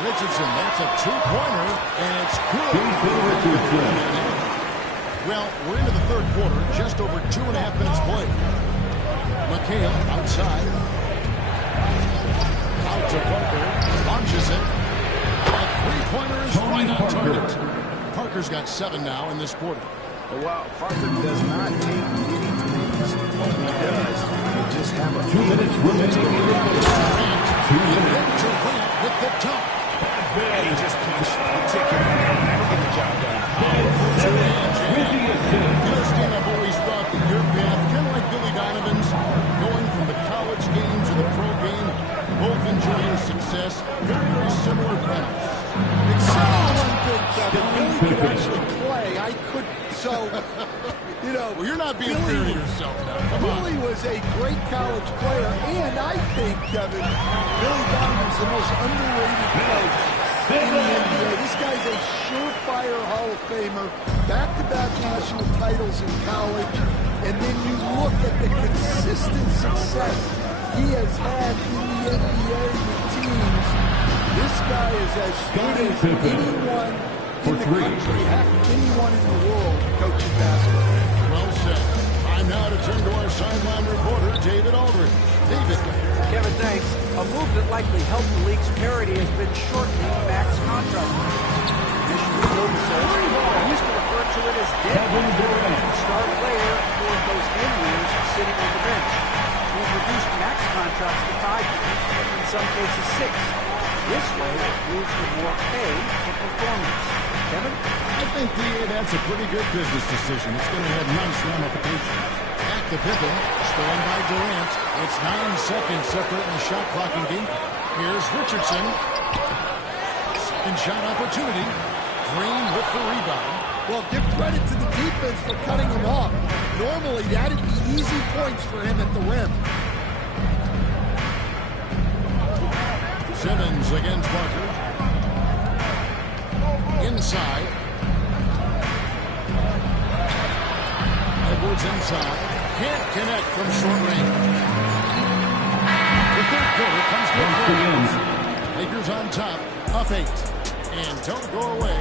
Richardson, that's a 2-pointer, and it's good. Well, we're into the third quarter, just over 2.5 minutes played. McHale outside. Out to Parker. Launches it. That 3-pointer is right on target. Parker's got 7 now in this quarter. Well, Parker does not take many threes. When he does, he just have a 2 minutes remaining. 2 minutes. Durant with the dunk. He just keeps ticking around. That'll get the job done. Understand, I've always thought that your path, kind of like Billy Donovan's, going from the college game to the pro game, both enjoying success, very, very similar paths. Except one thing, Kevin, Billy could actually play. I couldn't. So, Well, you're not being fair to yourself now. Come on. Billy was a great college player, and I think, Kevin, Billy Donovan's the most underrated coach in the NBA. This guy's a surefire Hall of Famer, back-to-back national titles in college, and then you look at the consistent success he has had in the NBA with teams. This guy is as good as anyone in the country, heck, anyone in the world coaching basketball. Well said. Time now to turn to our sideline reporter, David Aldridge. David. Kevin, thanks. A move that likely helped the league's parity has been shortening max contract. Traditionally, Golden State used to refer to it as dead money. Star player for those end years sitting on the bench. We've reduced max contracts to 5 years, in some cases 6. This way, it moves to more pay for performance. Kevin? I think, D.A., that's a pretty good business decision. It's going to have nice ramifications. Back to Pippen, stolen by Durant. It's 9 seconds separating the shot clock and game. Here's Richardson. Second shot opportunity. Green with the rebound. Well, give credit to the defense for cutting him off. Normally, that'd be easy points for him at the rim. Simmons against Parker. Inside. Edwards inside. Can't connect from short range. The third quarter comes to an end. Lakers on top, up 8. And don't go away.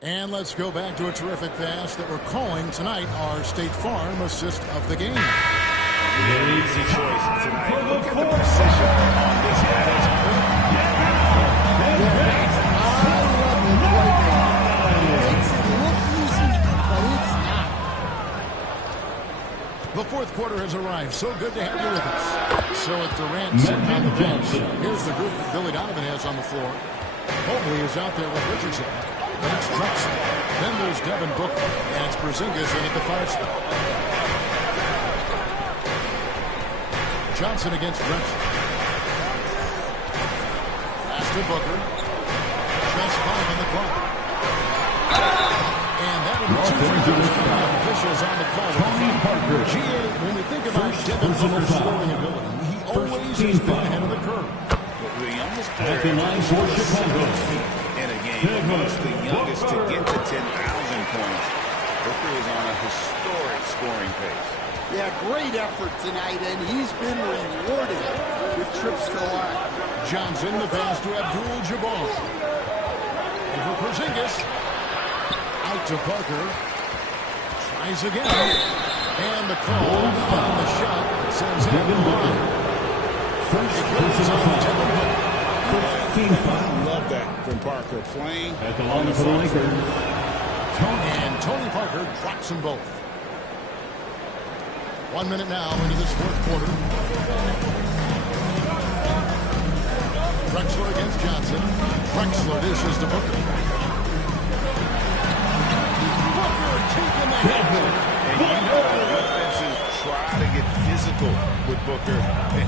And let's go back to a terrific pass that we're calling tonight our State Farm assist of the game. An easy choice tonight. Look at the precision on this pass. The fourth quarter has arrived. So good to have you with us. So with Durant sitting on the bench, here's the group that Billy Donovan has on the floor. Mobley is out there with Richardson. Then it's Drexler. Then there's Devin Booker. And it's Porzingis in at the 5 spot. Johnson against Drexler. Pass to Booker. Just 5 on the clock. And that'll be 2 officials on the call. When you think about Devin Booker's scoring ability, he always has been ahead of the curve. The youngest player in a game, amongst the youngest to get to 10,000 points. Booker is on a historic scoring pace. Yeah, great effort tonight, and he's been rewarded with trips to the line. Johnson, the pass to Abdul-Jabbar. Over Porzingis. Out to Parker. Tries again. And the call on the shot sends him to the line. First personal foul. Team foul. I love that from Parker. Playing at the line for the Lakers. And Tony Parker drops them both. 1 minute now into this fourth quarter. Drexler against Johnson. Drexler dishes to Booker. Booker taking the hit. And you know the defenses try to get physical with Booker,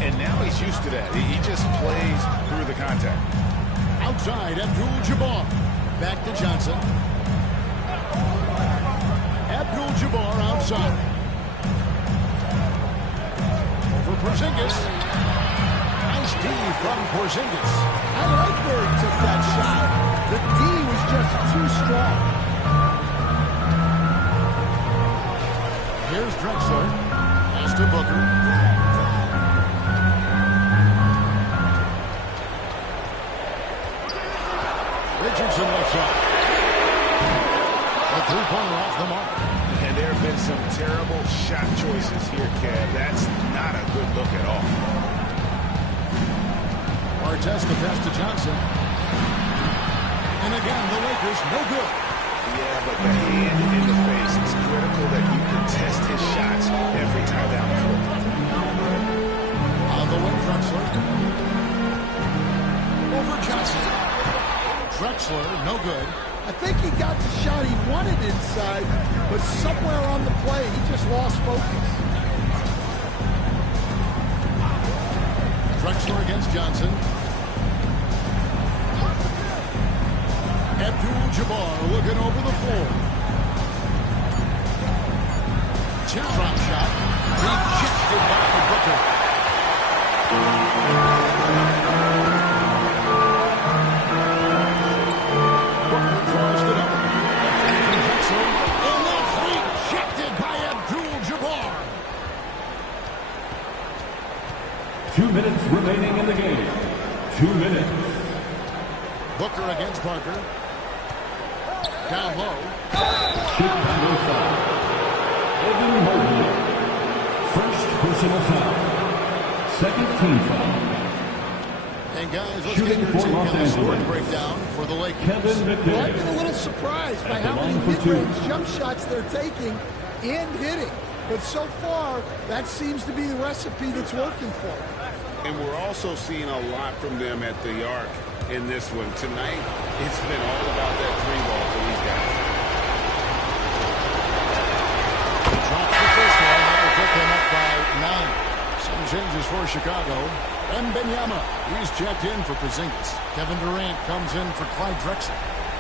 and now he's used to that. He just plays through the contact. Outside, Abdul-Jabbar. Back to Johnson. Abdul-Jabbar outside. Over Porzingis. Nice D from Porzingis. I like where he took that shot. The D was just too strong. Here's Drexler. Pass to Booker. Richardson left side. A three-pointer off the mark. And there have been some terrible shot choices here, Kev. That's not a good look at all. Artest the pass to Johnson. And again, the Lakers, no good. Yeah, but the hand in the face, it's critical that you contest his shots every time down the floor. On the wing, Drexler. Over Johnson. Drexler, no good. I think he got the shot he wanted inside, but somewhere on the play, he just lost focus. Drexler against Johnson. Abdul-Jabbar looking over the floor. Drop shot. Rejected by Booker. Booker crossed it up. And that's rejected by Abdul-Jabbar. 2 minutes remaining in the game. 2 minutes. Booker against Parker. Down low. Chicago foul. Evan Mobley. First personal foul. Second team foul. And guys, let's Shooting get your for take Los on the score Angeles. breakdown for the Lakers. Kevin Well, I've been a McVeigh. little surprised by At the how many line for two. mid-range jump shots they're taking and hitting. But so far, that seems to be the recipe that's working for them. And we're also seeing a lot from them at the arc in this one. Tonight, it's been all about that three ball for these guys. He drops the first one. That will put them up by 9. Some changes for Chicago. Mbenyama, he's checked in for Porzingis. Kevin Durant comes in for Clyde Drexler.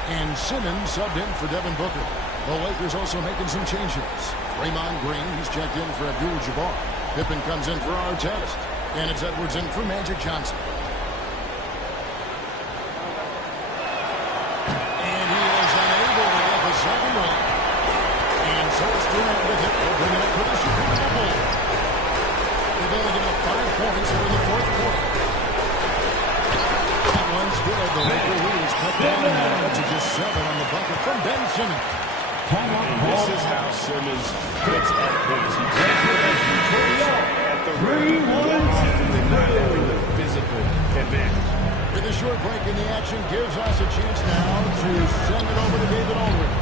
And Simmons subbed in for Devin Booker. The Lakers also making some changes. Draymond Green, he's checked in for Abdul-Jabbar. Pippen comes in for Artest. And it's Edwards in for Magic Johnson. And he is unable to get the second one. And so it's Durant with it. They'll bring it up for the Chicago Bulls. They've only given up 5 points here in the fourth quarter. That one's good. The Lakers lead is cut down now to just 7 on the bucket from Ben Simmons. This is how Simmons puts up points. He does it as he plays at the rim. Often not having the physical advantage. With a short break in the action gives us a chance now to send it over to David Aldridge.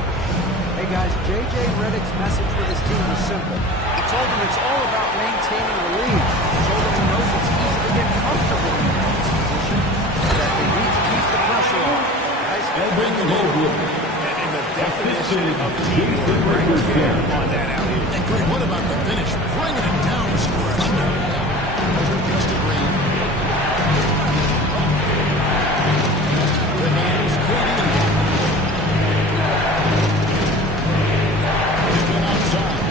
Hey guys, J.J. Redick's message for this team was simple. He told them it's all about maintaining the lead. He told them he knows it's easy to get comfortable in this position, that they need to keep the pressure on. Guys, Evan Mobley. And the definition of teamwork right there on that alley. And Greg, what about the finish? Bringing it down the stretch. Over against the Green. The man is KD. Pippen outside.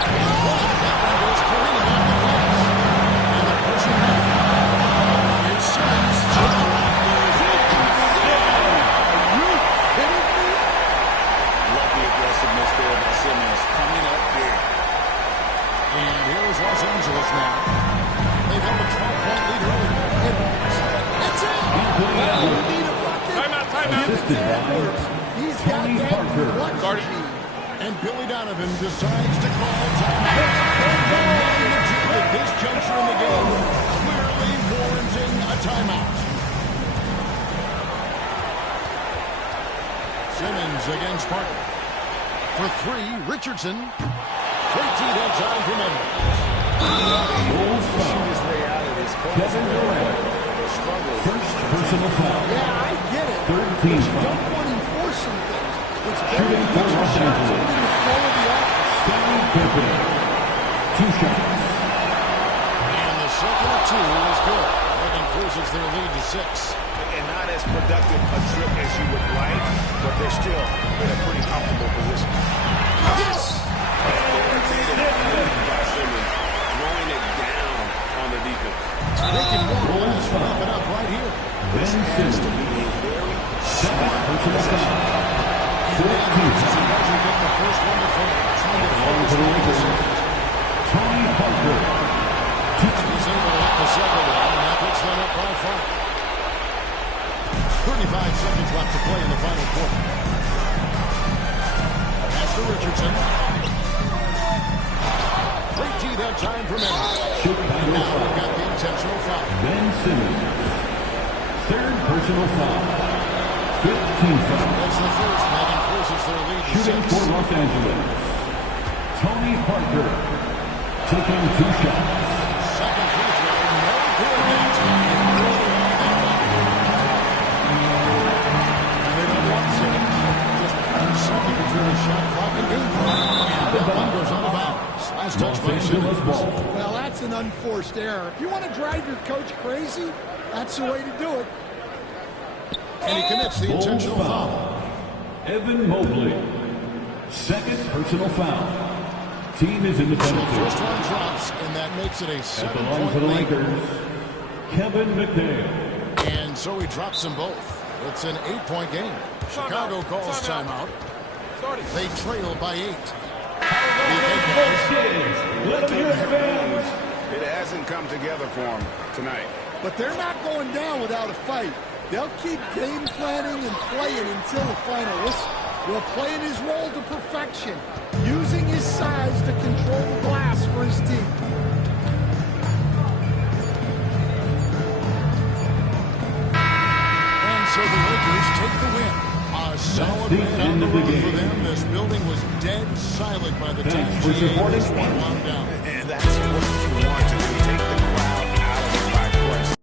And one, that one goes careening off the glass. And they're pushing back. Here's Simmons. Love the aggressiveness there by Simmons coming up big. And Angeles now. They've held a 12-point lead earlier. It's in! Well, you need a bucket. Timeout. Give it to Edwards. He's got that lucky. And Billy Donovan decides to call timeout. At this juncture in the game, clearly warranting a timeout. Simmons against Parker. For three, Richardson. Great tee that time from Edwards. Kevin Durant. First personal foul. Yeah, I get it. Third team But you foul. don't want him forcing things. It's better Shooting to for get your Los shots Angeles. within the flow of the offense. Stanley Pippen. 2 shots. And the second of two is good. That increases their lead to 6. And not as productive a trip as you would like, but they're still in a pretty comfortable position. Yes! Throwing it down on the defense. They can more or less wrap it up right here. Ben Simmons. Second personal foul. Fourth team He foul. doesn't get the first one to fall. Trying to On focus to the on the Lakers. second. Tony Parker. He's able to hit the second one, and that puts them up by 5. 35 seconds left to play in the final quarter. Pass to Richardson. Great tee that time from Edwards. Shoot by And now foul. we've got the intentional foul. Ben Simmons. Third personal foul. 15 foul. That's the first, and that increases their lead to Shooting 6. for Los Angeles. Tony Parker. Taking 2 shots. Second free throw, no good that time. Early on that one. And they don't want Simmons. Just 1 second between the shot clock and game clock. And that one goes out of bounds. Last touch Los by Angeles Simmons. ball. Well, that's an unforced error. If you want to drive your coach crazy, that's the way to do it. And he commits the Bulls intentional foul. foul. Evan Mobley. Second personal foul. Team is in the So the penalty. first one drops, and that makes it a At the line 7-point for the lead. Lakers, Kevin McHale. And so he drops them both. It's an 8-point game. Chicago calls timeout. They trail by 8. Let them hear it, fans. It hasn't come together for them tonight. But they're not going down without a fight. They'll keep game planning and playing until the final whistle. Will playing his role to perfection, using his size to control the glass for his team. And so the Lakers take the win. A solid the win on end the of the road for game. them. This building was dead silent by the time Thanks for GA supporting. this one wound down. And that's what you want to do. Take the crowd out of it by question.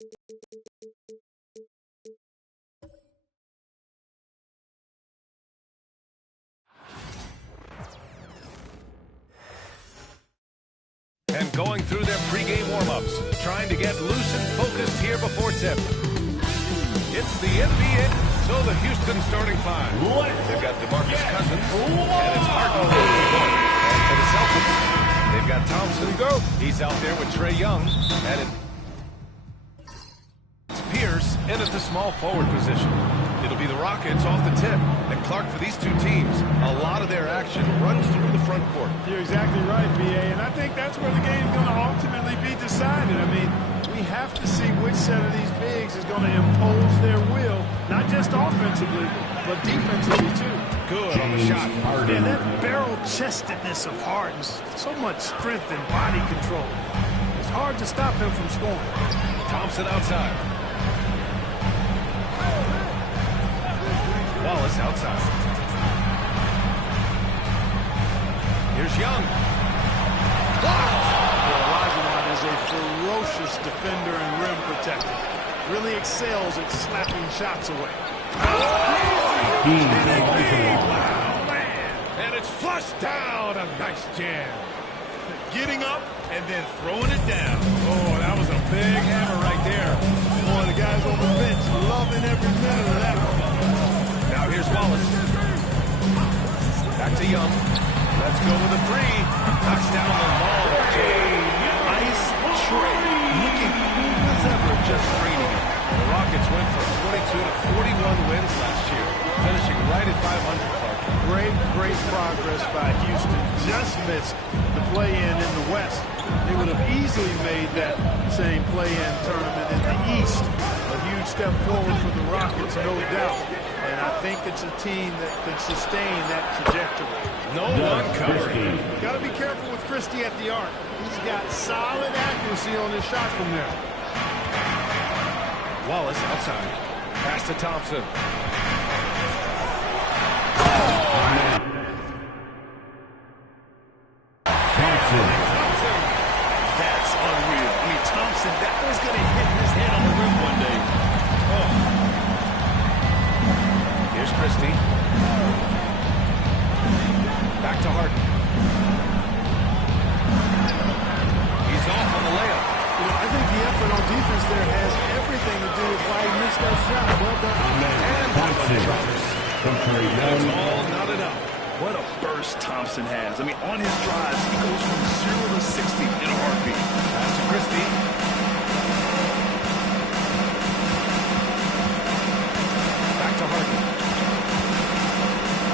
And going through their pregame warm-ups, trying to get loose and focused here before tip. It's the NBA, so the Houston starting five. They've got DeMarcus Cousins, and it's Harden. And for the Celtics, they've got Thompson. He's out there with Trae Young, and it's Pierce in at the small forward position. It'll be the Rockets off the tip. And Clark, for these two teams, a lot of their action runs through the front court. You're exactly right, B.A., and I think that's where the game's going to ultimately be decided. I mean, we have to see which set of these bigs is going to impose their will, not just offensively, but defensively, too. Good on the shot. Yeah, that barrel-chestedness of Harden, so much strength and body control. It's hard to stop him from scoring. Thompson outside. Wallace outside. Here's Young. Olajuwon is a ferocious defender and rim protector. Really excels at slapping shots away. Wow, man. And it's flushed down. A nice jam. Getting up and then throwing it down. Oh, that was a big hammer right there. Boy, the guys on the bench loving every minute of that one. Now here's Wallace. Back to Young. Let's go with a three. Knocks down the ball. Nice trade. Looking cool as ever, just training it. The Rockets went from 22 to 41 wins last year, finishing right at 500, Clark. Great progress by Houston. Just missed the play-in in the West. They would have easily made that same play-in tournament in the East. A huge step forward for the Rockets, no doubt. And I think it's a team that can sustain that trajectory. No one covering. Got to be careful with Christie at the arc. He's got solid accuracy on his shot from there. Wallace outside. Pass to Thompson. Thompson. That's unreal. I mean, Thompson, that was going to hit his head on the rim one day. Oh. Here's Christie. Back to Harden. He's off on the layup. You know, I think the effort on defense there has everything to do with why he missed that shot. Well done. And that's all knotted up. What a burst Thompson has. I mean, on his drives, he goes from 0 to 60 in a heartbeat. Pass to Christie. Back to Harden.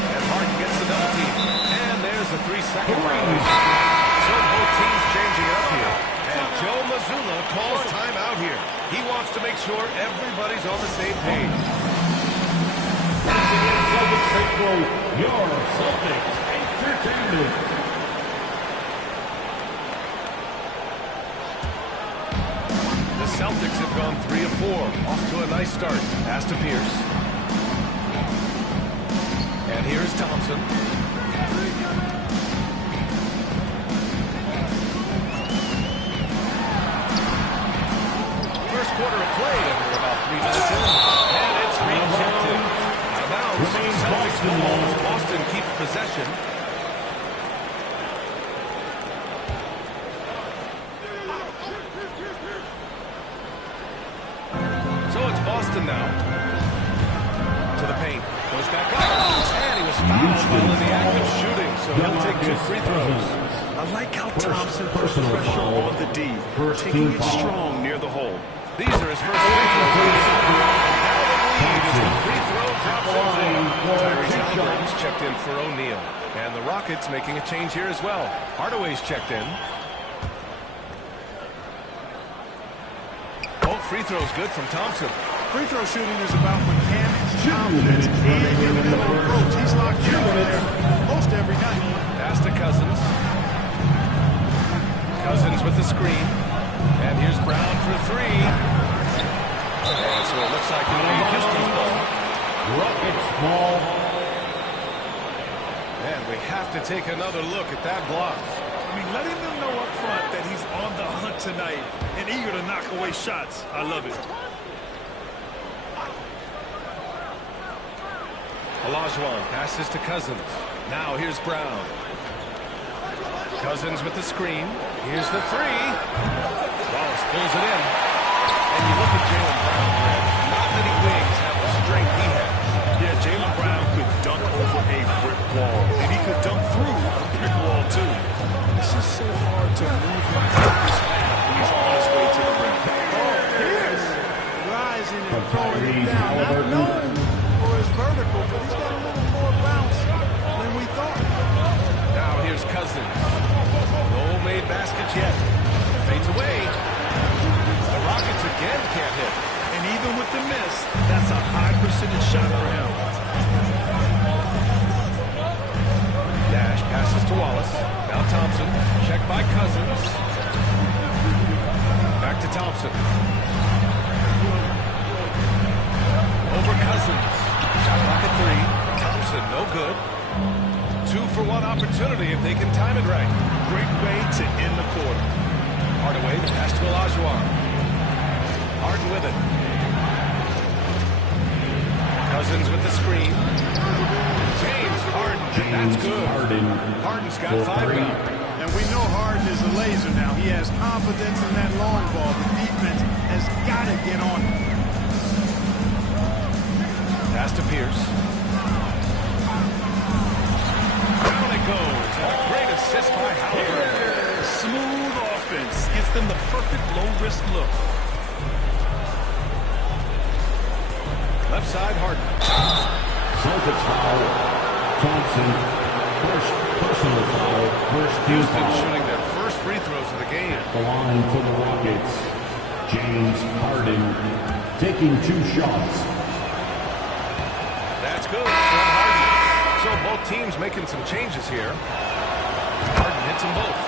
And Harden gets the double team. And there's a 3-second round. So both teams changing up here. And Joe Mazzulla calls timeout here. He wants to make sure everybody's on the same page. Your Celtics Entertainment. The Celtics have gone 3 of 4. Off to a nice start. Pass to Pierce. And here's Thompson. First quarter of play, and we're about 3 minutes in. And it's rejected. Out of bounds. Celtics ball as Boston keeps possession. So it's Boston now. To the paint. Goes back up. And he was fouled while in the act of shooting, so he'll take 2 free throws. I like how Thompson puts pressure on the D, taking it strong near the hole. These are his first free throws. The free throw drops in. Tyrese Halliburton's checked in for O'Neal. And the Rockets making a change here as well. Hardaway's checked in. Both free throws good from Thompson. Free throw shooting is about mechanics, confidence, and your mental approach. He's locked in there most every night. Pass to Cousins. Cousins with the screen. And here's Brown for 3. And so it looks like it'll be Houston's ball. Rockets ball. And we have to take another look at that block. mean, letting them know up front that he's on the hunt tonight and eager to knock away shots. I love it. Olajuwon passes to Cousins. Now here's Brown. Cousins with the screen. Here's the three. Wallace pulls it in. And you look at Jaylen Brown, Greg. Not many wings have the strength he has. Yeah, Jaylen Brown could dunk over a brick wall. And he could dunk through a brick wall, too. It's just so hard to move him out his path when he's on his way to the rim. Oh, here's rising and throwing it down. Not known for his vertical, but he's got a little more bounce than we thought. Now here's Cousins. No made baskets yet. Fades away. The Rockets again can't hit. And even with the miss, that's a high percentage shot for him. Dash passes to Wallace. Now Thompson. Checked by Cousins. Back to Thompson. Over Cousins. Shot clock at 3. Thompson, no good. 2-for-1 opportunity if they can time it right. Great way to end the quarter. Hardaway, the pass to Olajuwon. Harden with it. Cousins with the screen. James Harden. That's good. Harden's got 5 now. And we know Harden is a laser now. He has confidence in that long ball. The defense has got to get on him. Pass to Pierce. Down it goes. And a great assist by Halliburton. Smooth offense. Gets them the perfect low-risk look. Left side, Harden. Celtics foul. Thompson. First personal foul. First team Houston foul. shooting their first free throws of the game. The line for the Rockets. James Harden taking 2 shots. That's good from Harden. So both teams making some changes here. Harden hits them both.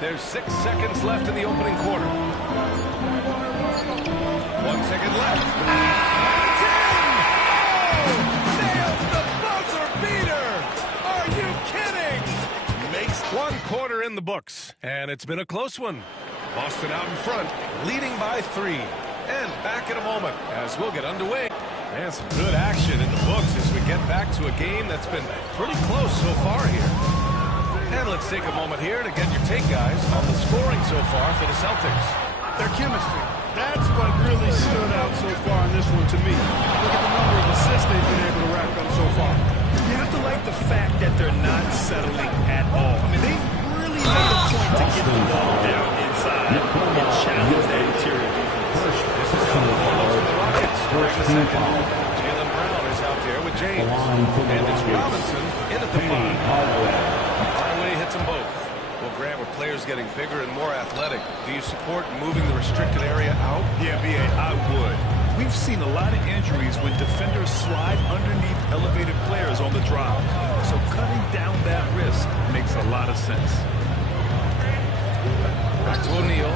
There's 6 seconds left in the opening quarter. 1 second left. That's in! Oh! Nails the buzzer beater! Are you kidding? Makes 1 quarter in the books. And it's been a close one. Boston out in front, leading by 3. And back in a moment as we'll get underway. And some good action in the books as we get back to a game that's been pretty close so far here. And let's take a moment here to get your take, guys, on the scoring so far for the Celtics. Their chemistry. That's what really stood out so far in this one to me. Look at the number of assists they've been able to rack up so far. You have to like the fact that they're not settling at all. I mean, they've really made a point to get the ball down inside and challenge that interior defense. This is how the ball for the Rockets. During the second, Jaylen Brown is out there with James. And it's Robinson in at the 5. Hardaway hits them both. Well, Grant, with players getting bigger and more athletic, do you support moving the restricted area out? Yeah, B.A., I would. We've seen a lot of injuries when defenders slide underneath elevated players on the drive. So cutting down that risk makes a lot of sense. Back to O'Neal.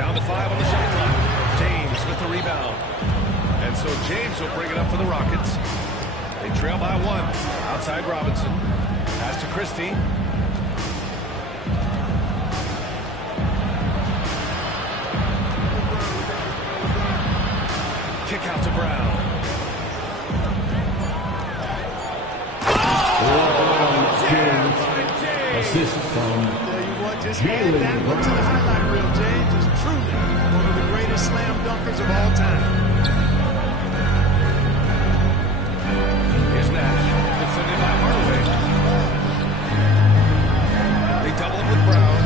Down to 5 on the shot clock. James with the rebound. And so James will bring it up for the Rockets. They trail by 1. Outside Robinson. Pass to Christie. Kick out to Brown. James. Assist from Tell you what, just add that one to the highlight reel, James. Is truly one of the greatest slam dunkers of all time. Here's Nash, defended by Hardaway. They double it with Brown.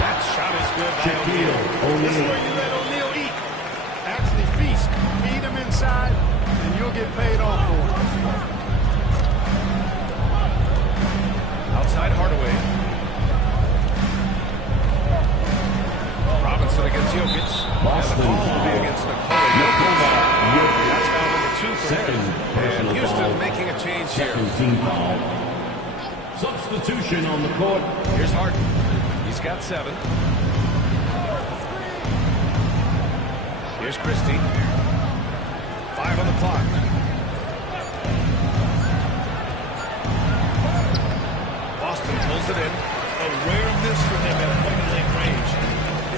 That shot is good by O'Neal. This is where you let O'Neal eat. Actually feast. Feed him inside, and you'll get paid off for it. Outside Hardaway. Robinson against Jokic. And the ball will be against Nikola. That's foul number 2 for him. And Houston making a change here. second team foul. Substitution on the court. Here's Harden. He's got 7. Here's Christie. 5 on the clock. Thompson pulls it in. A rare miss for him at point-blank range.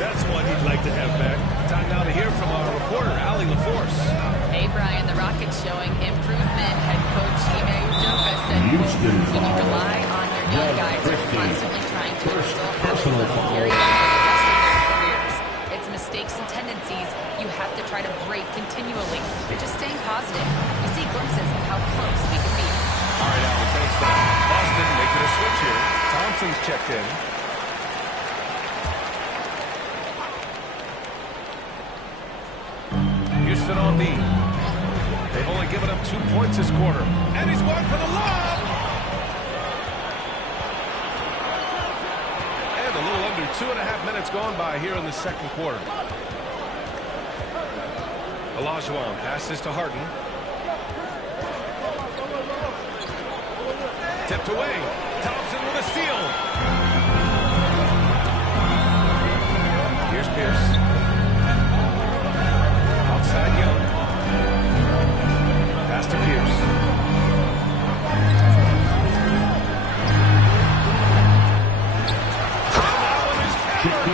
That's one he'd like to have back. Time now to hear from our reporter, Allie LaForce. Hey, Brian, the Rockets showing improvement. Head coach Ime Udoka said, quote, "You need to rely on your young guys who are constantly trying to instill habits that will carry them for the rest of their careers. It's mistakes and tendencies you have to try to break continually. Just staying positive. You see glimpses of how close we can be." All right, Allie, thanks for that. Boston making a switch here. Thompson's checked in. Houston on me. They've only given up 2 points this quarter. And he's going for the lob. And a little under 2.5 minutes gone by here in the second quarter. Olajuwon passes to Harden. Tipped away. Thompson with a steal. Here's Pierce. Outside Young. Pass to Pierce.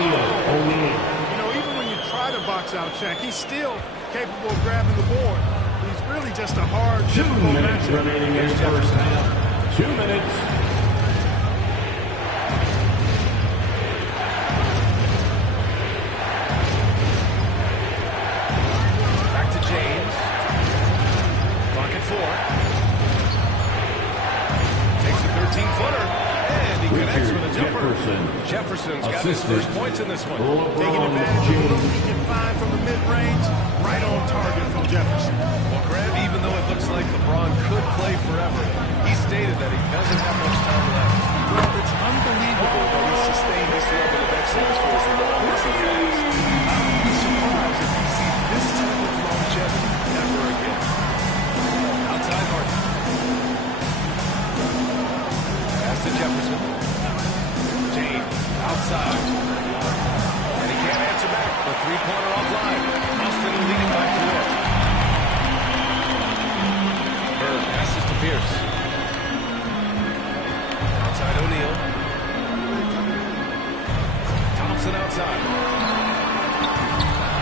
You know, even when you try to box out Shaq, he's still capable of grabbing the board. He's really just a hard, 2 difficult minutes matchup. remaining in the first half. 2 minutes. Back to James. Clock at 4. Takes a 13-footer. And he connects with a jumper. Jefferson's got his first points in this one. Taking advantage of what he can find from the mid-range. Right on target from Jefferson. Well, Graham, even though it looks like LeBron could play forever, he stated that he doesn't have much time left. Well, it's unbelievable that he sustained this level of excellence for as long as he has. I would be surprised if we see this type of longevity ever again. Outside Harden. Pass to Jefferson. James outside. And he can't answer back. The three-pointer offline. Boston leading by 4. Bird passes to Pierce. Outside O'Neal. Thompson outside.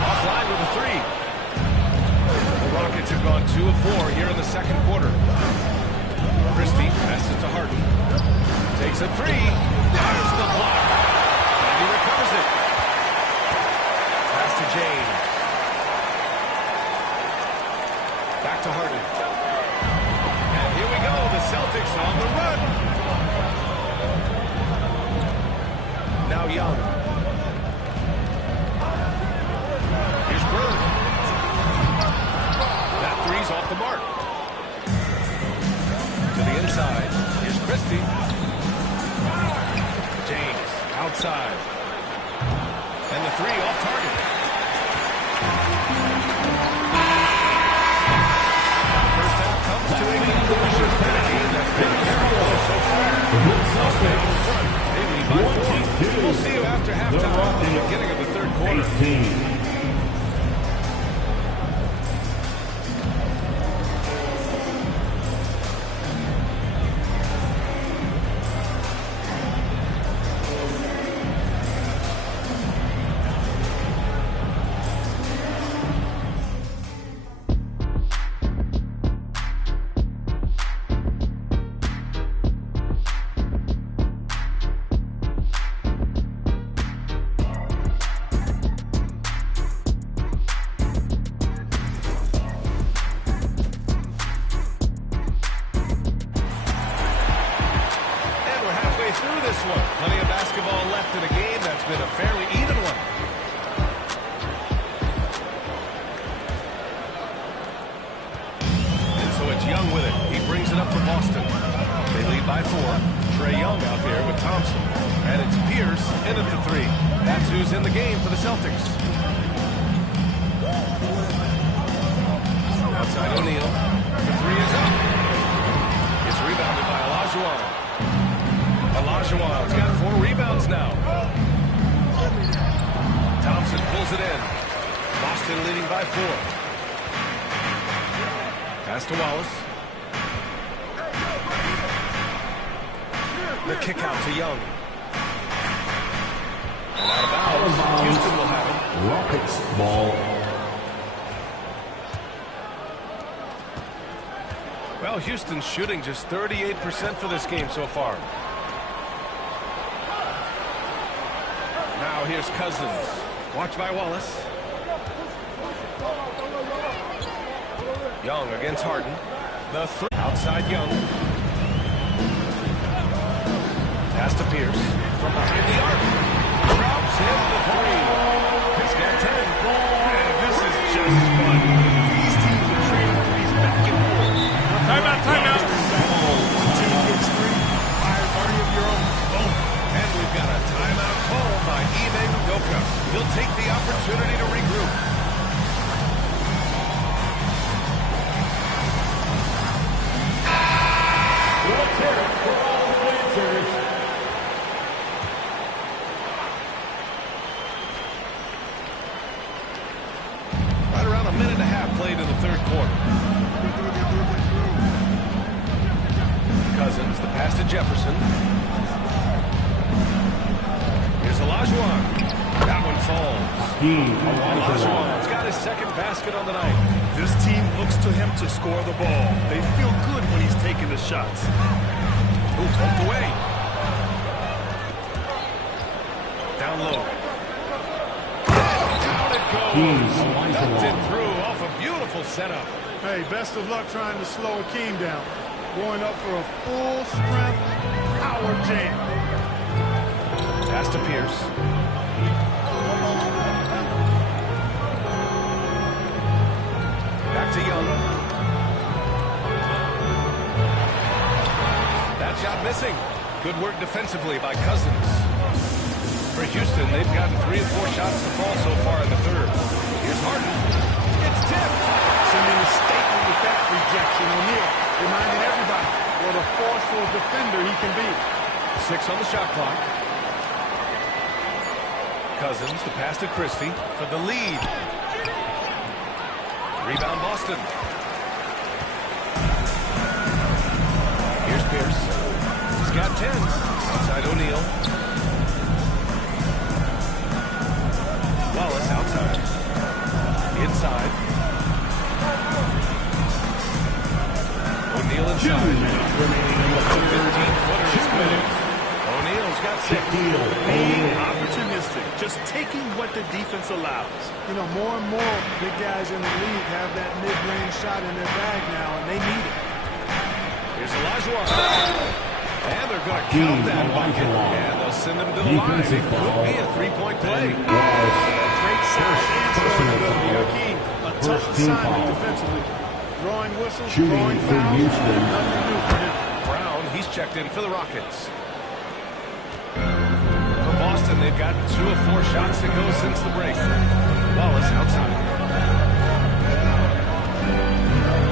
Offline with a 3. The Rockets have gone 2 of 4 here in the second quarter. Christie passes to Harden. Takes a 3. There's the block. And he recovers it. Pass to James. Back to Harden. And here we go. The Celtics on the run. Now Young. Here's Bird. That 3's off the mark. To the inside. Here's Christie. James outside. And the 3 off target. The first half comes to a conclusion. And a game that's been very close so far. They lead by 4. We'll see you after halftime at the beginning of the third quarter. 18. Through this one. Plenty of basketball left in a game that's been a fairly even one. And so it's Young with it. He brings it up for Boston. They lead by 4. Trae Young out there with Thompson. And it's Pierce in at the 3. That's who's in the game for the Celtics. Outside O'Neal. The 3 is up. It's rebounded by Olajuwon. Olajuwon's got 4 rebounds now. Thompson pulls it in. Boston leading by 4. Pass to Wallace. The kick out to Young. And out of bounds. Houston will have it. Rockets ball. Well, Houston's shooting just 38% for this game so far. Now here's Cousins. Watch by Wallace. Young against Harden. The three. Outside Young. Pass to Pierce. From behind the arc. Drops in the three. He's got 10. Man, this is just fun. These teams are trading threes back and forth. Timeout, timeout. Team gets three. Fire party of your own. Boom. And we've got a timeout called by Ime Udoka. He'll take the opportunity to regroup. Let's hear it for all the Blazers. Right around a minute and a half played in the third quarter. Cousins, the pass to Jefferson. Here's Olajuwon. That one falls. Olajuwon's got his second basket on the night. This team looks to him to score the ball. They feel good when he's taking the shots. Ooh, poked away. Down low. Down it goes. Dunked it through off a beautiful setup. Hey, best of luck trying to slow Akeem down. Going up for a full strength power jam. Pass to Pierce. Back to Young. That shot missing. Good work defensively by Cousins. For Houston, they've gotten 3 or 4 shots to fall so far in the third. Here's Harden. It's tipped. Sending a statement with that rejection. O'Neal reminding everybody what a forceful defender he can be. 6 on the shot clock. Cousins, the pass to Christie for the lead. Rebound Boston. Here's Pierce. He's got 10. Outside O'Neal. Wallace outside. Inside. O'Neal inside. The 15-footer is good. O'Neal's got 6. Being opportunistic, just taking what the defense allows. You know, more and more big guys in the league have that mid-range shot in their bag now, and they need it. Here's Olajuwon. And they're going to count that bucket. And they'll send him to the line. It could be a 3-point play. Great side and scoring ability. Akeem, a tough assignment defensively. Drawing whistles, drawing fouls, nothing new for him. Brown, he's checked in for the Rockets. For Boston, they've got 2 of 4 shots to go since the break. Wallace outside.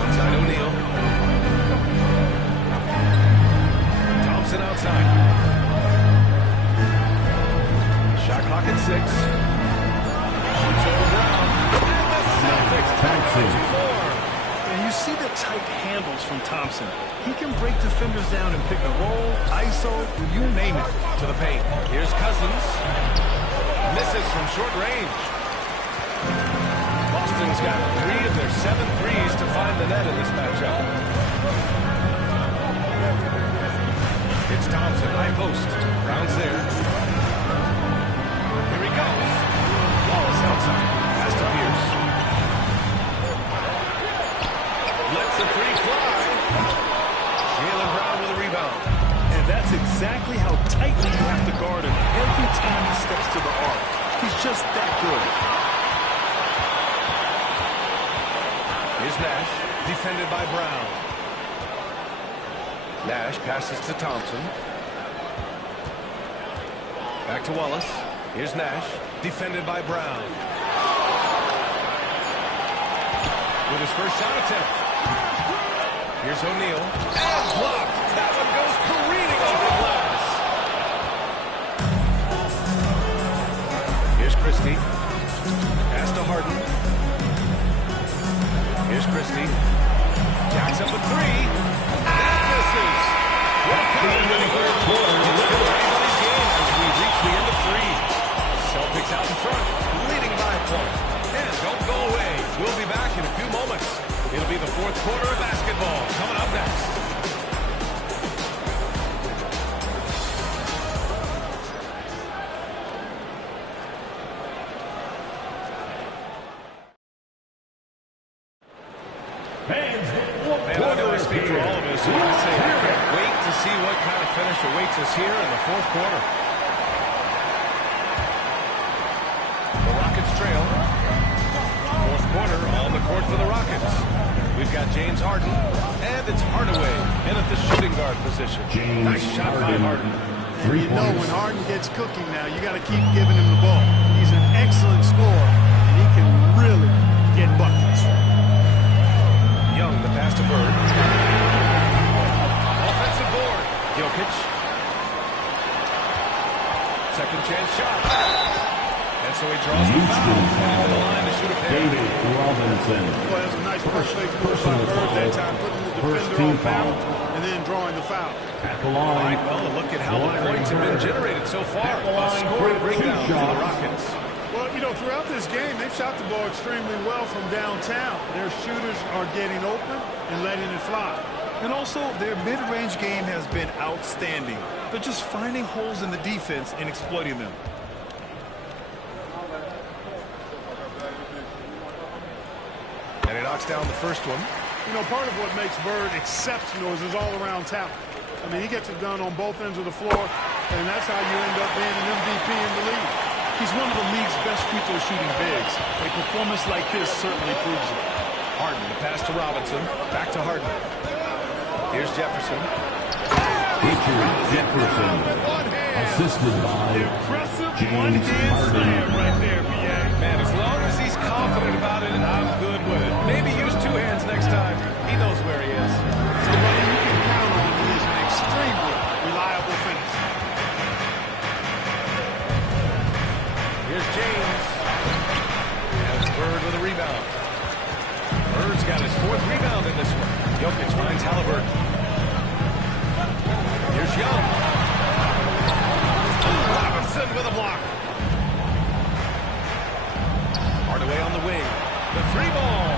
Outside O'Neal. Thompson outside. Shot clock at 6. Shoots over Brown. And the Celtics take 2 more. And you see the tight handles from Thompson. He can break defenders down and pick and roll, ISO, you name it. To the paint. Here's Cousins. Misses from short range. Boston's got 3 of their 7 threes to find the net in this matchup. It's Thompson, high post. Brown's there. Here he goes. Wallace outside. Pass to Pierce. Lets the 3 fly. Jaylen Brown with a rebound. And that's exactly how tightly you have to guard him every time he steps to the arc. He's just that good. Here's Nash, defended by Brown. Nash passes to Thompson. Back to Wallace. Here's Nash, defended by Brown. With his first shot attempt. Here's O'Neal. And blocked. That one goes careening off the glass. Here's Christie. Pass to Harden. Here's Christie. Jacks up a 3. That misses. What a foul in the third quarter. in a few moments. It'll be the fourth quarter of basketball coming up next. Man, I know I speak for all of us when I say I can't wait to see what kind of finish awaits us here in the fourth quarter. The Rockets trail. Fourth quarter on the court for the Rockets. We've got James Harden, and it's Hardaway in at the shooting guard position. Nice shot by Harden. And you know when Harden gets cooking now, you got to keep giving him the ball. He's an excellent scorer, and he can really get buckets. Young, the pass to Bird. Offensive board. Jokic. Second chance shot. And so he draws the foul. And into the line to shoot a pair. David Robinson. Well, that's a nice personal foul that time, putting the defender on balance and then drawing the foul. At the All line. right, well, look at how the points have been generated so far. A scoring breakdown for the Rockets. Well, you know, throughout this game, they've shot the ball extremely well from downtown. Their shooters are getting open and letting it fly. And also, their mid-range game has been outstanding. They're just finding holes in the defense and exploiting them. And he knocks down the first one. You know, part of what makes Bird exceptional is his all-around talent. I mean, he gets it done on both ends of the floor, and that's how you end up being an MVP in the league. He's one of the league's best free throw shooting bigs. A performance like this certainly proves it. Harden, the pass to Robinson. Back to Harden. Here's Jefferson. Richard Jefferson. Assisted by Impressive James one-hand Harden. slam right there, B.A. Man, as long as he's confident about it, I'm good with it. Maybe use two hands next time. He knows where he is. Somebody you can count on who is an extremely reliable finisher. Here's James. And it's Bird with a rebound. Bird's got his fourth rebound in this one. Jokic finds Halliburton. Here's Young. Robinson with a block. Hardaway on the wing. The three ball.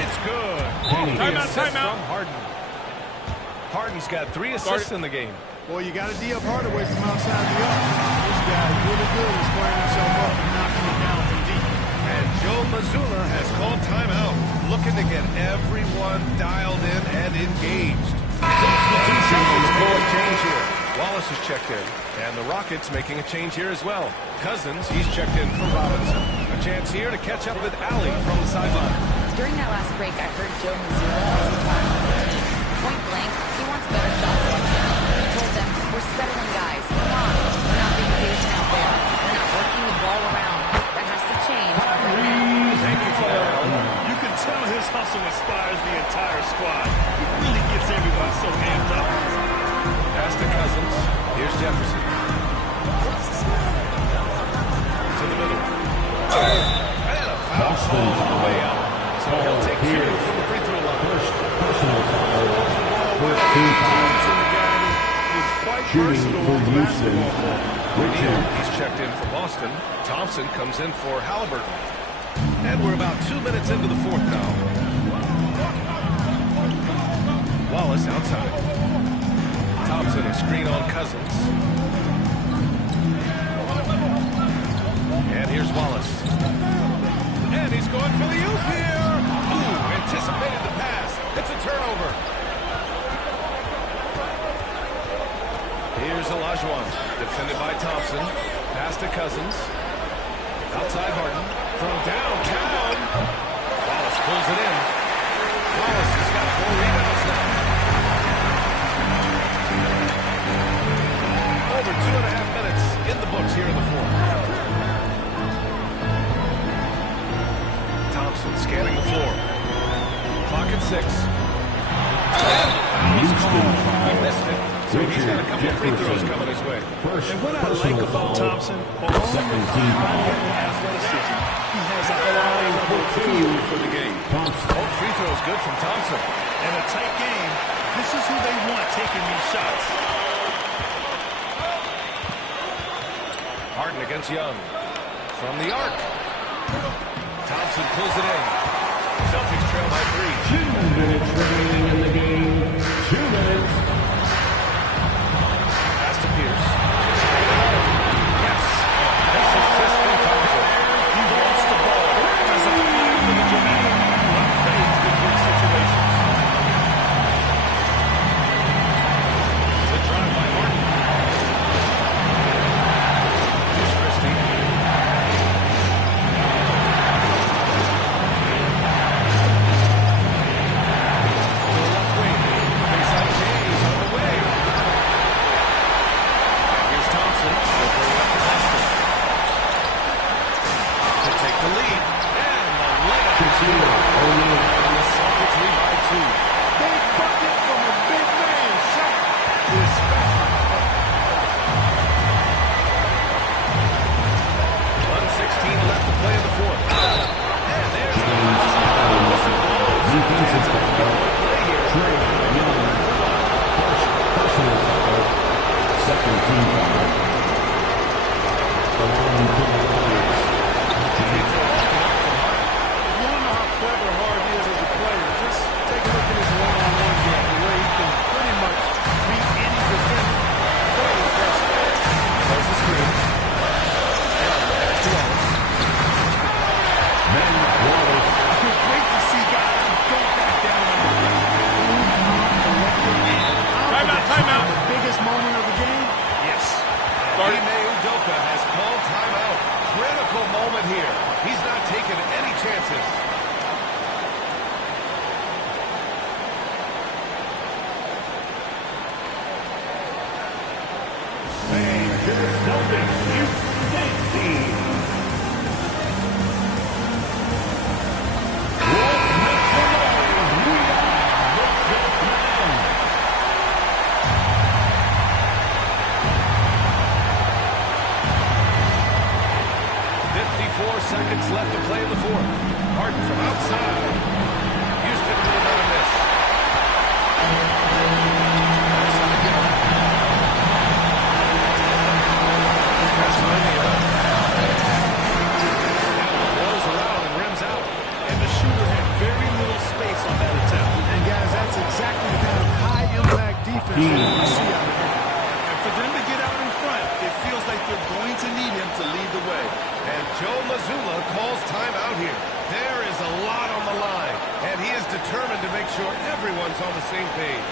It's good. Timeout. From Harden. Harden's got 3 assists in the game. Boy, you got to D up Hardaway from outside the arc. This guy is really good at squaring himself up and knocking it down from deep. And Joe Mazzulla has called timeout, looking to get everyone dialed in and engaged. Change here. Wallace has checked in, and the Rockets making a change here as well. Cousins, he's checked in for Robinson. A chance here to catch up with Allie from the sideline. During that last break, I heard Joe Mazzulla as he talked to the team. Point blank, he wants better shot selection. He told them, we're settling guys. Come on. We're not being patient out there. We're not working the ball around. That has to change. Thank you for that. You can tell his hustle inspires the entire squad. He really gets everyone so amped up. Pass to Cousins. Here's Jefferson. To the middle. And a foul call on the way out. So he'll take 2 from the free throw line. Personal foul. First team foul. Shooting for Houston. Richard. He's checked in for Boston. Thompson comes in for Halliburton. And we're about 2 minutes into the fourth now. Wallace outside. Thompson, a screen on Cousins. And here's Wallace. And he's going for the oop here. Ooh, anticipated the pass. It's a turnover. Here's Olajuwon, defended by Thompson. Pass to Cousins. Outside Harden. From downtown. Wallace pulls it in. Wallace has got 4 rebounds now. Over 2.5 minutes in the books here in the fourth. Thompson scanning the floor. Clock at 6. And the foul is called. He missed it. So he's got a couple of free throws coming his way. And what I like about Thompson, Second team foul. athleticism, he has a high feel for the game. Both free throws good from Thompson. In a tight game, this is who they want taking these shots. Harden against Young. From the arc. Thompson pulls it in. Celtics trail by 3. 2 minutes remaining in the game. 2 minutes. Pass to Pierce. Yes. This assist from Thompson. He wants the ball. Has a fire for the dramatic. Unfazed in big situations. The drive by Harden. Here's Christie. To the left wing. Backside James on the way. And here's Thompson. Over left Austin. To take the lead. And the layup is here. And the Celtics lead by 2. Big bucket from a big man. Shot is special. 1:16 left to play in the fourth. And there's the Defensive foul. Trey Young. Personal foul. Second team foul. Allowing for the Warriors. If you want to know how clever Harden is as a player, just take a look at his one-on-one game, the way he can pretty much beat any defender. Very impressive. There's the screen. Ben Wallace. It's great to see guys who don't back down on the Timeout. The biggest moment of the game? Yes. Ime Udoka has called timeout. Critical moment here. He's not taking any chances. And your Celtics, you sexy. Seconds left to play in the fourth. Harden from outside. Houston with another miss. Outside Young. Pass to India. Rolls around and rims out. And the shooter had very little space on that attempt. And guys, that's exactly the kind of high-impact defense that we see out of here. And for them to get out in front, it feels like they're going to need him to lead the way. And Joe Mazzulla calls timeout here. There is a lot on the line, and he is determined to make sure everyone's on the same page.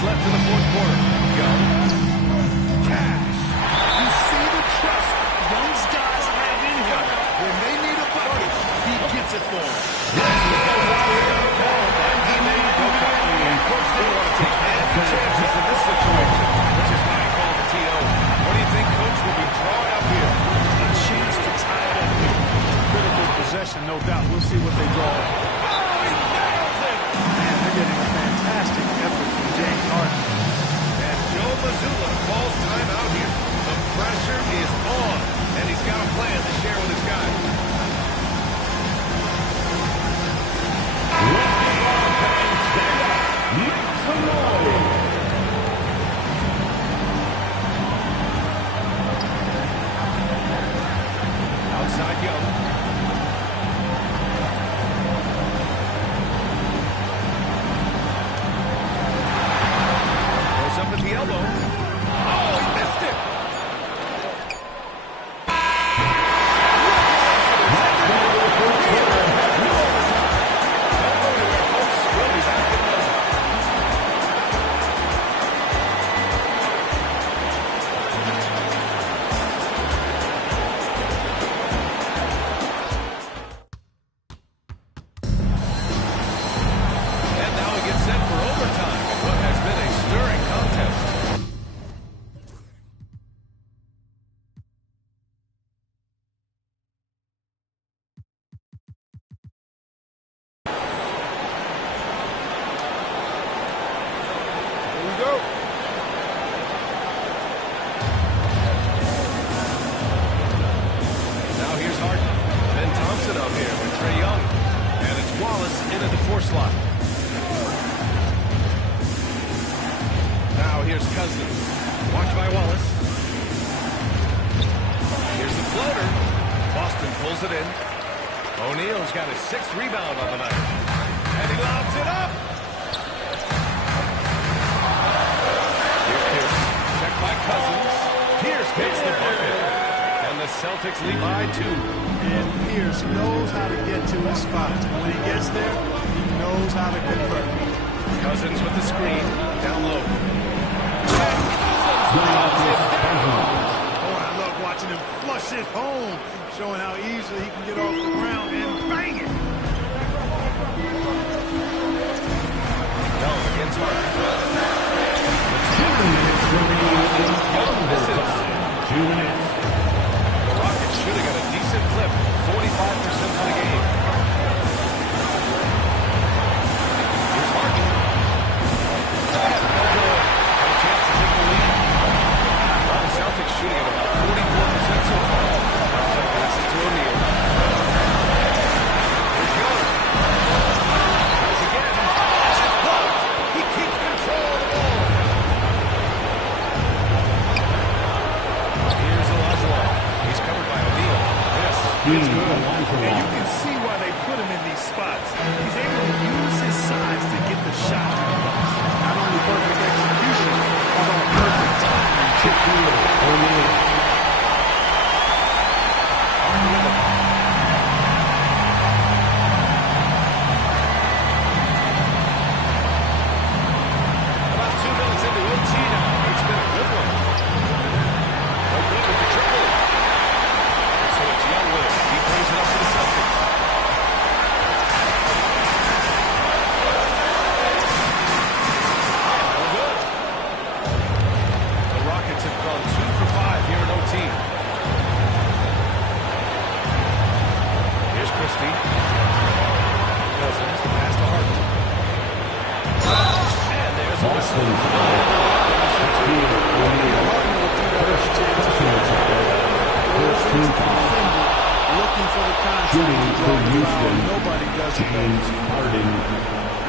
Left in the fourth quarter. Young. Cash. You see the trust Young's guys have in him. When they need a bucket, he gets it for them. Coach didn't want to take any chances in this situation, which is why he called the TO. What do you think Coach will be drawing up here? A chance to tie it up here. Critical possession, no doubt. We'll see what they draw. Oh, he nails it! Man, they're getting a fantastic effort from James Harden. And Joe Mazzulla calls timeout here. The pressure is on, and he's got a plan to share with his guys. Outside Young. Goes up at the elbow. Oh, he missed it. Wallace in at the 4 slot. Now here's Cousins. Watched by Wallace. Here's the floater. Boston pulls it in. O'Neal's got his 6th rebound on the night. And he lobs it up. Here's Pierce. Check by Cousins. Pierce gets the bucket. And the Celtics lead by 2. And Pierce knows how to get to his spot. When he gets there, he knows how to convert. Cousins with the screen. Down low. Oh, I love watching him flush it home, showing how easily he can get off the ground and bang it. Young against Hart. 2 misses. 2 minutes. The Rockets should have got a decent clip. 45% for the game. Here's Harden. Had a chance to take the lead. Well, the Celtics shooting at about 44% so far. So passes to O'Neal. Here's Young. Tries again. It's blocked. He keeps control of the ball. Here's Olajuwon. He's covered by O'Neal. This is good. And you can see why they put him in these spots. He's able to use his size to get the shot. Not only perfect execution, although perfect timing. O'Neal. About 2 minutes into OT now. It's been a good one. No good with the triple. So it's Young with it. He brings it up to the Celtics. No good. The Rockets have gone 2 for 5 here in OT. Here's Christie. Cousins, the pass to Harden. And there's a whistle. Looking for the contact. Shooting for Houston. Nobody does it. James Harden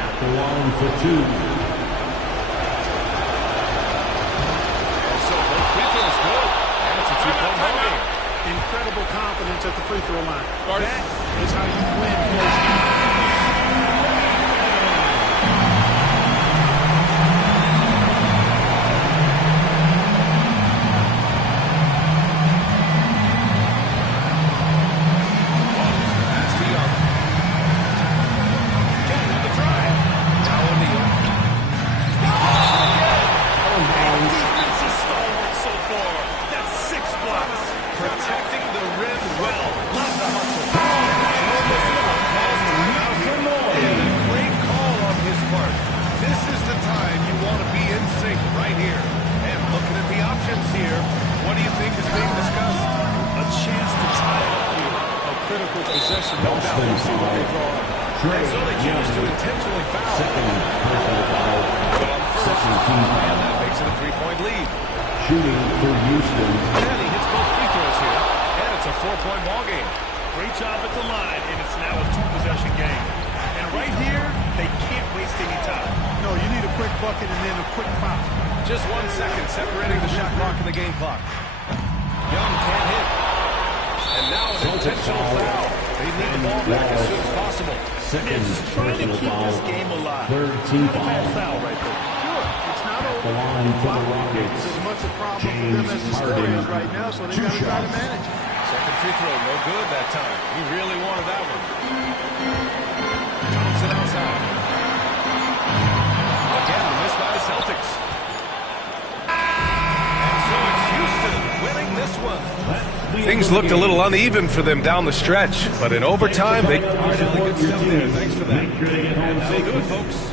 at the line for 2. And so both free throws good. And it's a 2-point ball game. Incredible confidence at the free throw line. That is how you win close games. Pass to Young. Young with the drive. Now O'Neal. Defense is stalwart so far. That's 6 blocks. Protecting the rim well. Love the hustle. And a great call on his part. This is the time you want to be in sync right here. And looking at the options here, what do you think is being discussed? A chance to tie it up here. A critical possession, no doubt. We'll see what they draw up. And so they choose to intentionally foul. Second personal foul. But on first, Second team foul. and that makes it a 3-point lead. Shooting for Houston. And he hits both free throws here. And it's a 4-point ball game. Great job at the line, and it's now a 2-possession game. And right here, they can't waste any time. No, you need a quick bucket and then a quick foul. Just 1 second separating the shot clock and the game clock. Young can't hit. And now an intentional foul. They need the ball back as soon as possible. Second Trying to personal keep foul. this game alive. Third team Not a bad foul. foul right there. Sure, it's not over. The line for the Rockets. It's as much a problem for James them as the score Harden. is right now, so they 2 got to try to shots. manage it. Second free throw, no good that time. He really wanted that one. Thompson outside. Again, the miss by the Celtics. And so it's Houston winning this one. Things looked a little uneven for them down the stretch, but in overtime, they... All right, Ellie, good stuff there. Thanks for that. And that'll do it, folks.